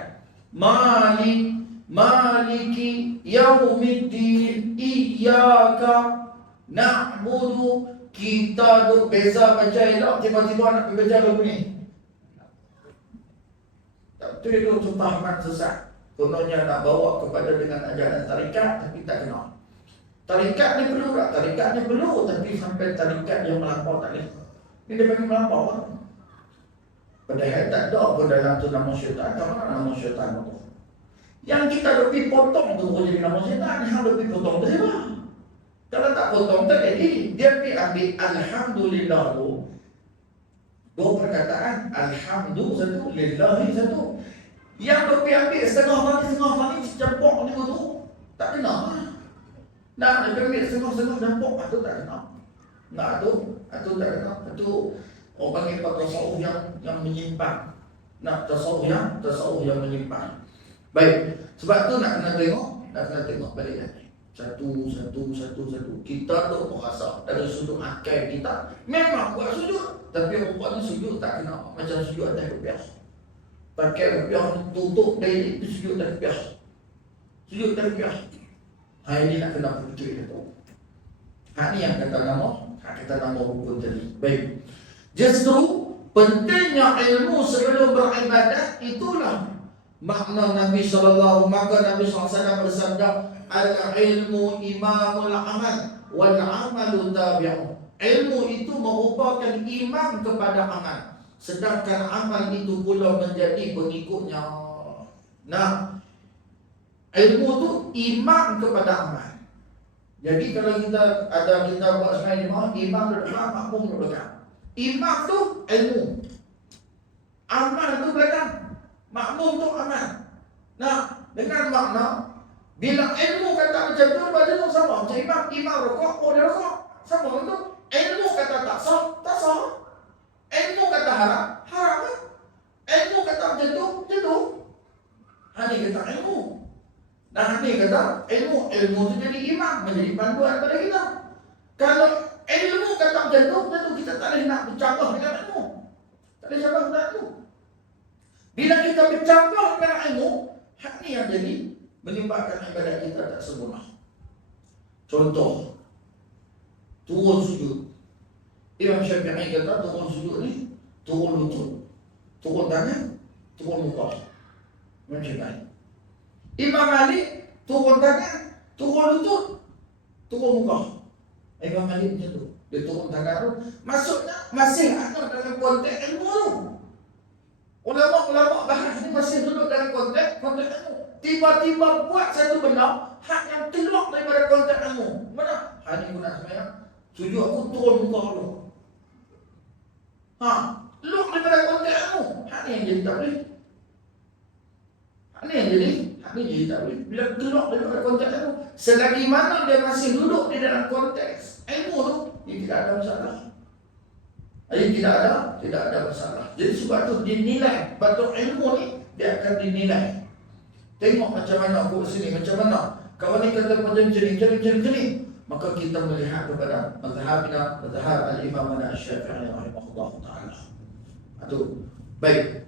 Maliki Yaumiddin Iyyaka na'budu. Kita duk biasa baca elok, tiba-tiba nak baca lagu ni. Tak betul itu pahaman sesat. Kononnya nak bawa kepada dengan ajaran tarikat, tapi tak kena. Tarikat ni perlu tak? Tarikat ni perlu, tapi sampai tarikat yang melampau tak boleh. Ini dia panggil melampau kan? Padahal tak ada pun dalam tu nama syaitan. Tak mana nama syaitan tu. Yang kita lebih potong tu boleh jadi nama syaitan. Yang lebih potong tu siapa? Kalau tak potong tak jadi. Dia pergi ambil Alhamdulillah tu. Dua perkataan. Alhamdulillah satu. Lillahi satu. Yang lebih ambil setengah mani campur ni tu. Tak kena. Nak ambil setengah campur. Itu tak kena. Nak tu tak kena. Itu orang panggil tasawuf yang menyimpang. Nak tasawuf yang menyimpang. Baik, sebab tu nak kena tengok balik lagi. Satu. Kita tu merasa dari sudut akal kita memang buat sujud, tapi orang sujud tak kena macam sujud atas rupiah. Pakai rupiah tutup dari itu sujud atas rupiah. Sujud atas rupiah. Ini nak kena betul tu. Ni yang kata nama rukun tadi. Baik. Justru pentingnya ilmu sebelum beribadat itulah makna Nabi SAW. Maka Nabi SAW bersabda, al-ilmu imamul amal wal amalu tabi'u. Ilmu itu merupakan imam kepada amal, sedangkan amal itu pula menjadi pengikutnya. Nah, ilmu itu imam kepada amal. Jadi kalau kita buat sembahyang imam dekat, makmum dekat. Imam tu ilmu, amal tu belakang, makmum tu amal. Nah, dengan makna bila ilmu kata macam tu, baca tu sama macam imam rokok, dia rokok sama tu. Ilmu kata tak sah. Ilmu kata haram kan? Ilmu kata macam tu. Ini kata ilmu. Nah, ini kata ilmu tu jadi imam, menjadi panduan pada kita. Kalau ilmu kata macam tu kita tak boleh nak bercampur dengan ilmu. Tak boleh campur dengan ilmu. Bila kita bercampur dengan ilmu, hak ni yang jadi menyebabkan ibadat kita tak sempurna. Contoh, turun sujud. Imam Syafi'i kata turun sujud ni, turun lutut, turun tangan, turun muka. Imam Syafi'i. Imam Malik turun tangan, turun lutut, turun muka. Imam Malik macam tu. Dia turun tangan tu, maksudnya masih ada dalam konteks ilmu tu. Ulama-ulama bahas ni masih duduk dalam konteks ilmu. Tiba-tiba buat satu benda hak yang keluar daripada konteks ilmu. Mana? Ini guna sembahyang. Sujud aku turun muka dulu. Keluar daripada konteks ilmu. Hak ni yang jadi tak boleh. Hak ni jadi tak boleh. Bila keluar daripada konteks ilmu, selagi mana dia masih duduk di dalam konteks ilmu tu, dia tidak ada masalah. Tidak ada masalah. Jadi sebab tu dinilai, batuk ilmu ni dia akan dinilai. Tengok macam mana aku sini, macam mana kawan ni kata macam ni, maka kita melihat kepada mazhab al-Imam Asy-Syafi'i rahimahullah taala. Itu baik.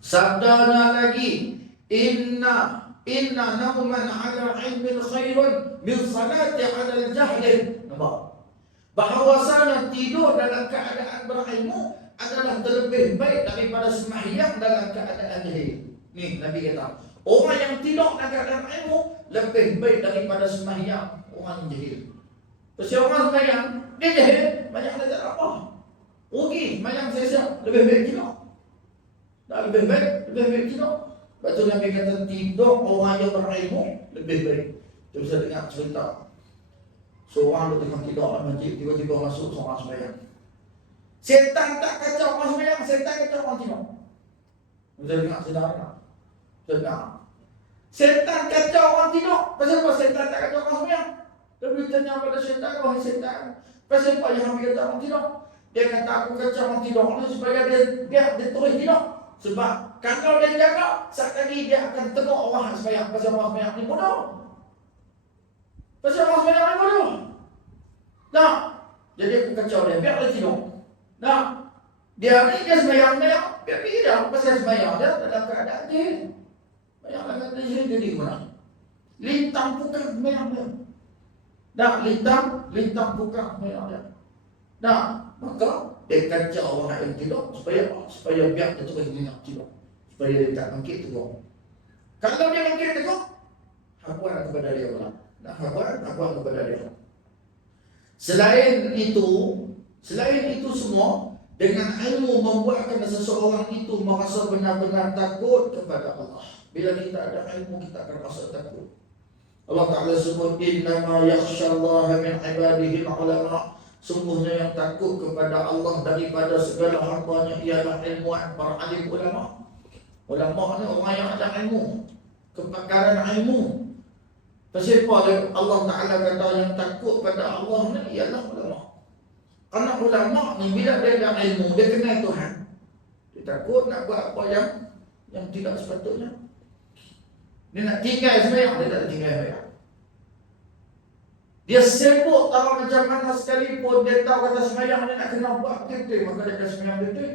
Sabdanya lagi, inna nauman ala ilmin khairun min salati ala al-jahl. Nampak? Bahawasanya tidur dalam keadaan berilmu adalah terlebih baik daripada sembahyang dalam keadaan jahil. Ni Nabi kata, orang yang tidur dalam keadaan ilmu lebih baik daripada sembahyang orang yang jahil. Pasal orang sembahyang dia jahil, sembahyang dia tak apa. Rugi, sembahyang sia-sia, lebih baik tidur. Tak lebih baik tidur. Sebab tu Nabi kata tidur orang yang berilmu lebih baik. Kita bisa dengar cerita seorang tu tengah tidur dalam masjid, tiba-tiba masuk seorang sembahyang. Setan tak kacau orang sembahyang, setan kacau orang tidur. Kita dengar cerita. Setan kacau orang tidur. Pasal apa setan tak kacau orang sembahyang? Dia bertanya pada setan, wahai setan, pasal apa yang ambil kacau orang tidur? Dia kata aku kacau orang tidur ni supaya dia terus tidur. Sebab kalau dia jaga, saat lagi dia akan tengok orang sembahyang. Pasal orang sembahyang ni bodoh. Pasal orang sembahyang ni bodoh. Nah, jadi aku kacau dia, biar dia tidur. Nah, dia sembahyang, biar pergi dah. Pasal sembahyang dia dalam keadaan jahil. Sembahyang dalam keadaan jahil jadi mana? Lintang bukan sembahyang dia. Nah, lintang bukan sembahyang dia. Nah, maka dia kacau orang yang tidur supaya biar dia terus ingat tidur. Supaya dia tak bangkit tegur. Kalau dia bangkit tegur, hapuan kepada dia pula. Nak hapuan kepada dia. Selain itu semua, dengan ilmu membuatkan seseorang itu merasa benar-benar takut kepada Allah. Bila kita ada ilmu, kita akan rasa takut. Allah Ta'ala sebut, innama yakhshallaha min ibadihi ulama. Sungguhnya yang takut kepada Allah daripada segala hambanya ialah ilmuwan, para alim ulama. Ulama ni orang yang ada ilmu, kepakaran ilmu. Pasal apa Allah Ta'ala kata yang takut pada Allah ni ialah ulama. Karena ulama ni bila dia ada ilmu, dia kenal Tuhan. Dia takut nak buat apa yang tidak sepatutnya. Dia nak tinggal sembahyang, dia tak tinggal sembahyang. Dia sibuk tahu macam mana sekalipun dia tahu kata sembahyang dia nak kena buat betul-betul, maka dia akan sembahyang betul.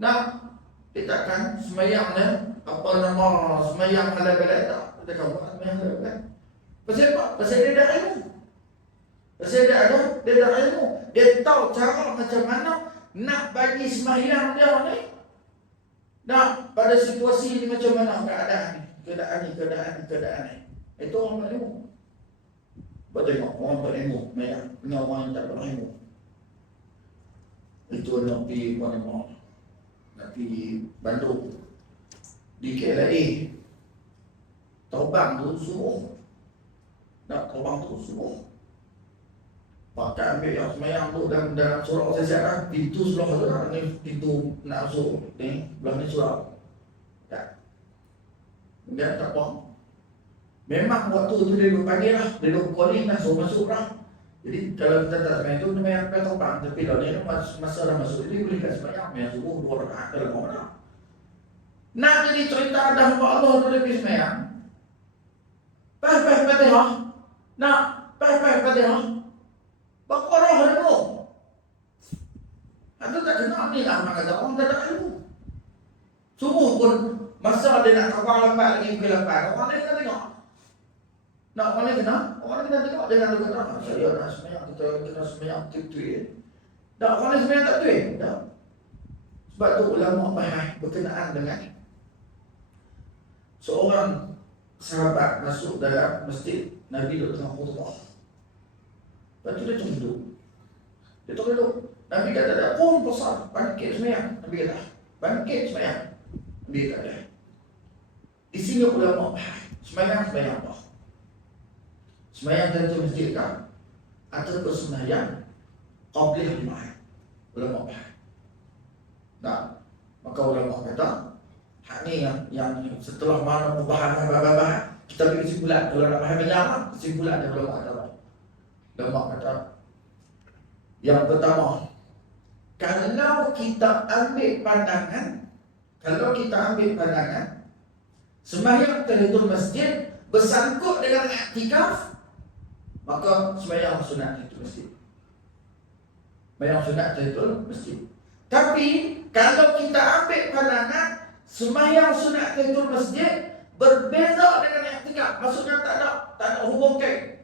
Nah, dia takkan sembahyang dia sembahyang halal-halal tak. Dia akan buat sembahyang halal-halal. Pasal apa? Pasal dia ada ilmu. Pasal dia ada ilmu. Dia tahu cara macam mana nak bagi sembahyang dia ni. Nah, pada situasi ni macam mana keadaan ni. Itu orang berilmu. Buat tengok orang berilmu dengan orang yang tak berilmu. Itu nak pergi mana-mana. Nak pergi Bandung. Di KLIA. Terbang tu suruh. Nak terbang tu suruh. Pakai ambil yang semayang tu dalam surau saya siap lah. Pintu sebelah tu lah. Ni pintu nak masuk. Ni belah ni surau. Tak. Dia tak apa. Memang waktu tu dia duduk panggil lah. Dia duduk calling lah. Suruh masuk lah. Jadi kalau kita tak semayang tu, dia main apa terbang. Tapi kalau ni masa dah masuk, dia boleh kat semayang. Main suruh 2 rakaat dalam orang. Nak jadi cerita ada hamba Allah tu dia pergi semayang. Pas Fatihah. Nak pas Fatihah. Baqarah ilmu. Itu tak kena ni lah orang kata orang tak ada ilmu. Subuh pun masa dia nak terbang lambat lagi pukul 8. Orang lain kena tengok. Nak orang lain kena tengok. Dia nak kata saya nak semayang, kita kena semayang tuit-tuit. Tak, orang lain semayang tak tuit. Tak. Sebab tu ulama bahas berkenaan dengan seorang sahabat masuk dalam masjid, Nabi duduk tengah khutbah. Lepas tu dia tunduk. Nabi kata dia, qum fasal, bangkit semayang. Nabi kata, bangkit semayang. Nabi kata, di sini ulama semayang apa? Semayang tentu masjid kah? Atau semayang qabliyah jemaah? Ulama nah, maka ulama kata, hak ni yang setelah mana pembahasan kita beri kesimpulan. Kalau nak faham yang kesimpulan yang ulama kata. Ulama kata, yang pertama, kalau kita ambil pandangan sembahyang tahiyatul masjid bersangkut dengan i'tikaf, maka sembahyang sunat tahiyatul masjid. Sembahyang sunat tahiyatul masjid. Tapi kalau kita ambil pandangan sembahyang sunat tahiyatul masjid berbeza dengan i'tikaf, maksudnya tak ada hubung kait,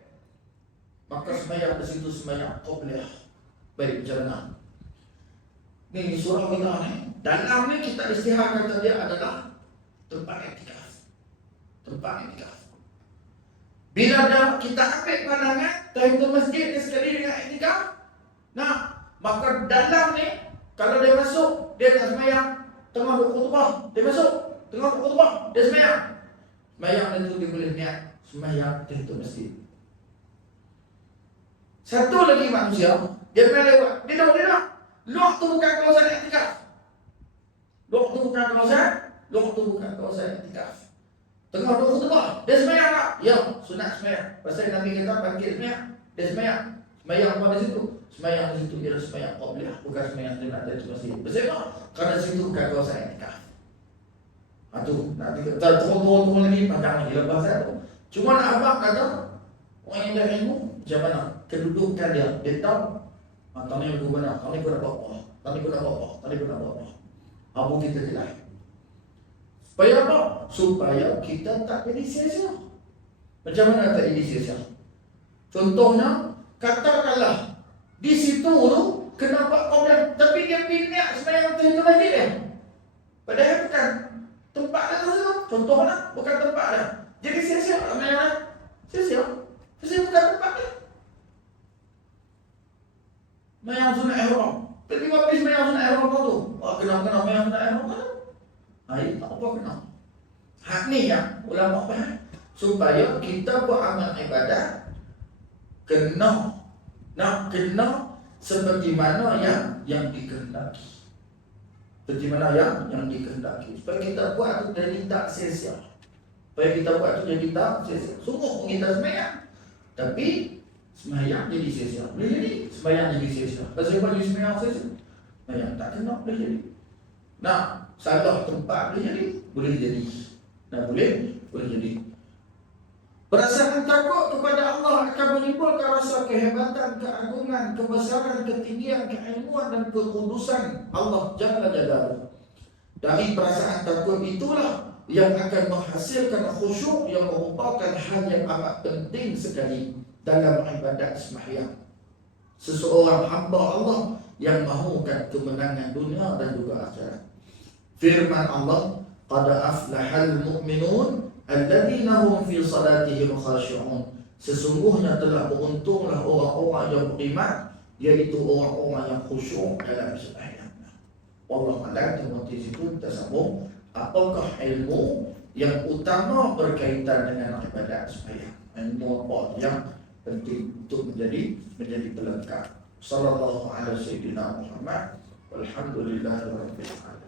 maka sembahyang di situ sembahyang qabliyah. Baik, perjalanan. Ni surah kita ni. Dalam ni kita istihad kata dia adalah tempat i'tikaf. Bila dah kita ambil pandangan tahiyatul masjid ni sekali dengan i'tikaf, nah, maka dalam ni kalau dia masuk, dia nak sembahyang tengah khutbah, dia masuk tengah khutbah, dia sembahyang. Sembahyang itu dia boleh niat sembahyang tahiyatul masjid. Satu lagi manusia, dia main lewat. Dia dah. Luar tu bukan kawasan i'tikaf. Luar tu bukan kawasan i'tikaf. Tengah duduk khutbah, dia sembahyang tak? Ya, sunat sembahyang. Pasal Nabi kata bangkit sembahyang. Dia sembahyang. Sembahyang apa di situ? Sembahyang di situ ialah sembahyang qabliyah, bukan sembahyang sunat tahiyatul masjid. Pasal apa? Kerana situ bukan kawasan i'tikaf. Itu nanti kita turun lagi panjang lagi lepas tu. Cuma nak abang kata orang yang dah ilmu macam mana kedudukan dia tahu tani aku benar, tani aku nak buat apa. Abu kita tidak. Supaya apa? Supaya kita tak jadi sia-sia. Macam mana tak jadi sia-sia? Contohnya, katakanlah di situ tu kena buat qabliyah, tapi dia pindah sembahyang tahiyatul masjid dia. Padahal bukan tempat dia tu. Contohnya bukan tempat dia. Jadi sia-sia. Mayang sunat ihram. Tapi habis mayang sunat ihram tu. Kena mayang sunat ihram tu. Hai, tak apa kena. Hak ni yang ulama faham. Supaya kita buat amal ibadah kena seperti mana yang dikehendaki. Seperti mana yang dikehendaki. Supaya kita buat tu jadi tak sia-sia. Supaya kita buat tu jadi tak sia-sia. Sungguh kita sembahyang, tapi sembahyang jadi sia-sia. Boleh jadi sembahyang jadi sia-sia. Pasal apa jadi sembahyang sia-sia? Sembahyang tak kena boleh jadi. Nah, salah tempat boleh jadi. Boleh jadi. Nah, boleh jadi. Perasaan takut kepada Allah akan menimbulkan rasa kehebatan, keagungan, kebesaran, ketinggian, keilmuan dan kekudusan Allah Jalla Jalaluhu. Dari perasaan takut itulah yang akan menghasilkan khusyuk yang merupakan hal yang amat penting sekali dalam ibadat sembahyang. Seseorang hamba Allah yang mahukan kemenangan dunia dan juga akhirat. Firman Allah, qad aflahal mu'minun alladzina hum fi salatihim khashi'un. Sesungguhnya telah beruntunglah orang-orang yang beriman, yaitu orang-orang yang khusyuk dalam sembahyang. Wallahu a'lam. Di situ kita sambung apakah ilmu yang utama berkaitan dengan ibadat sembahyang. Ilmu apa yang penting untuk menjadi pelengkap. Sallallahu alaihi wasallam Muhammad walhamdulillahirabbil alamin.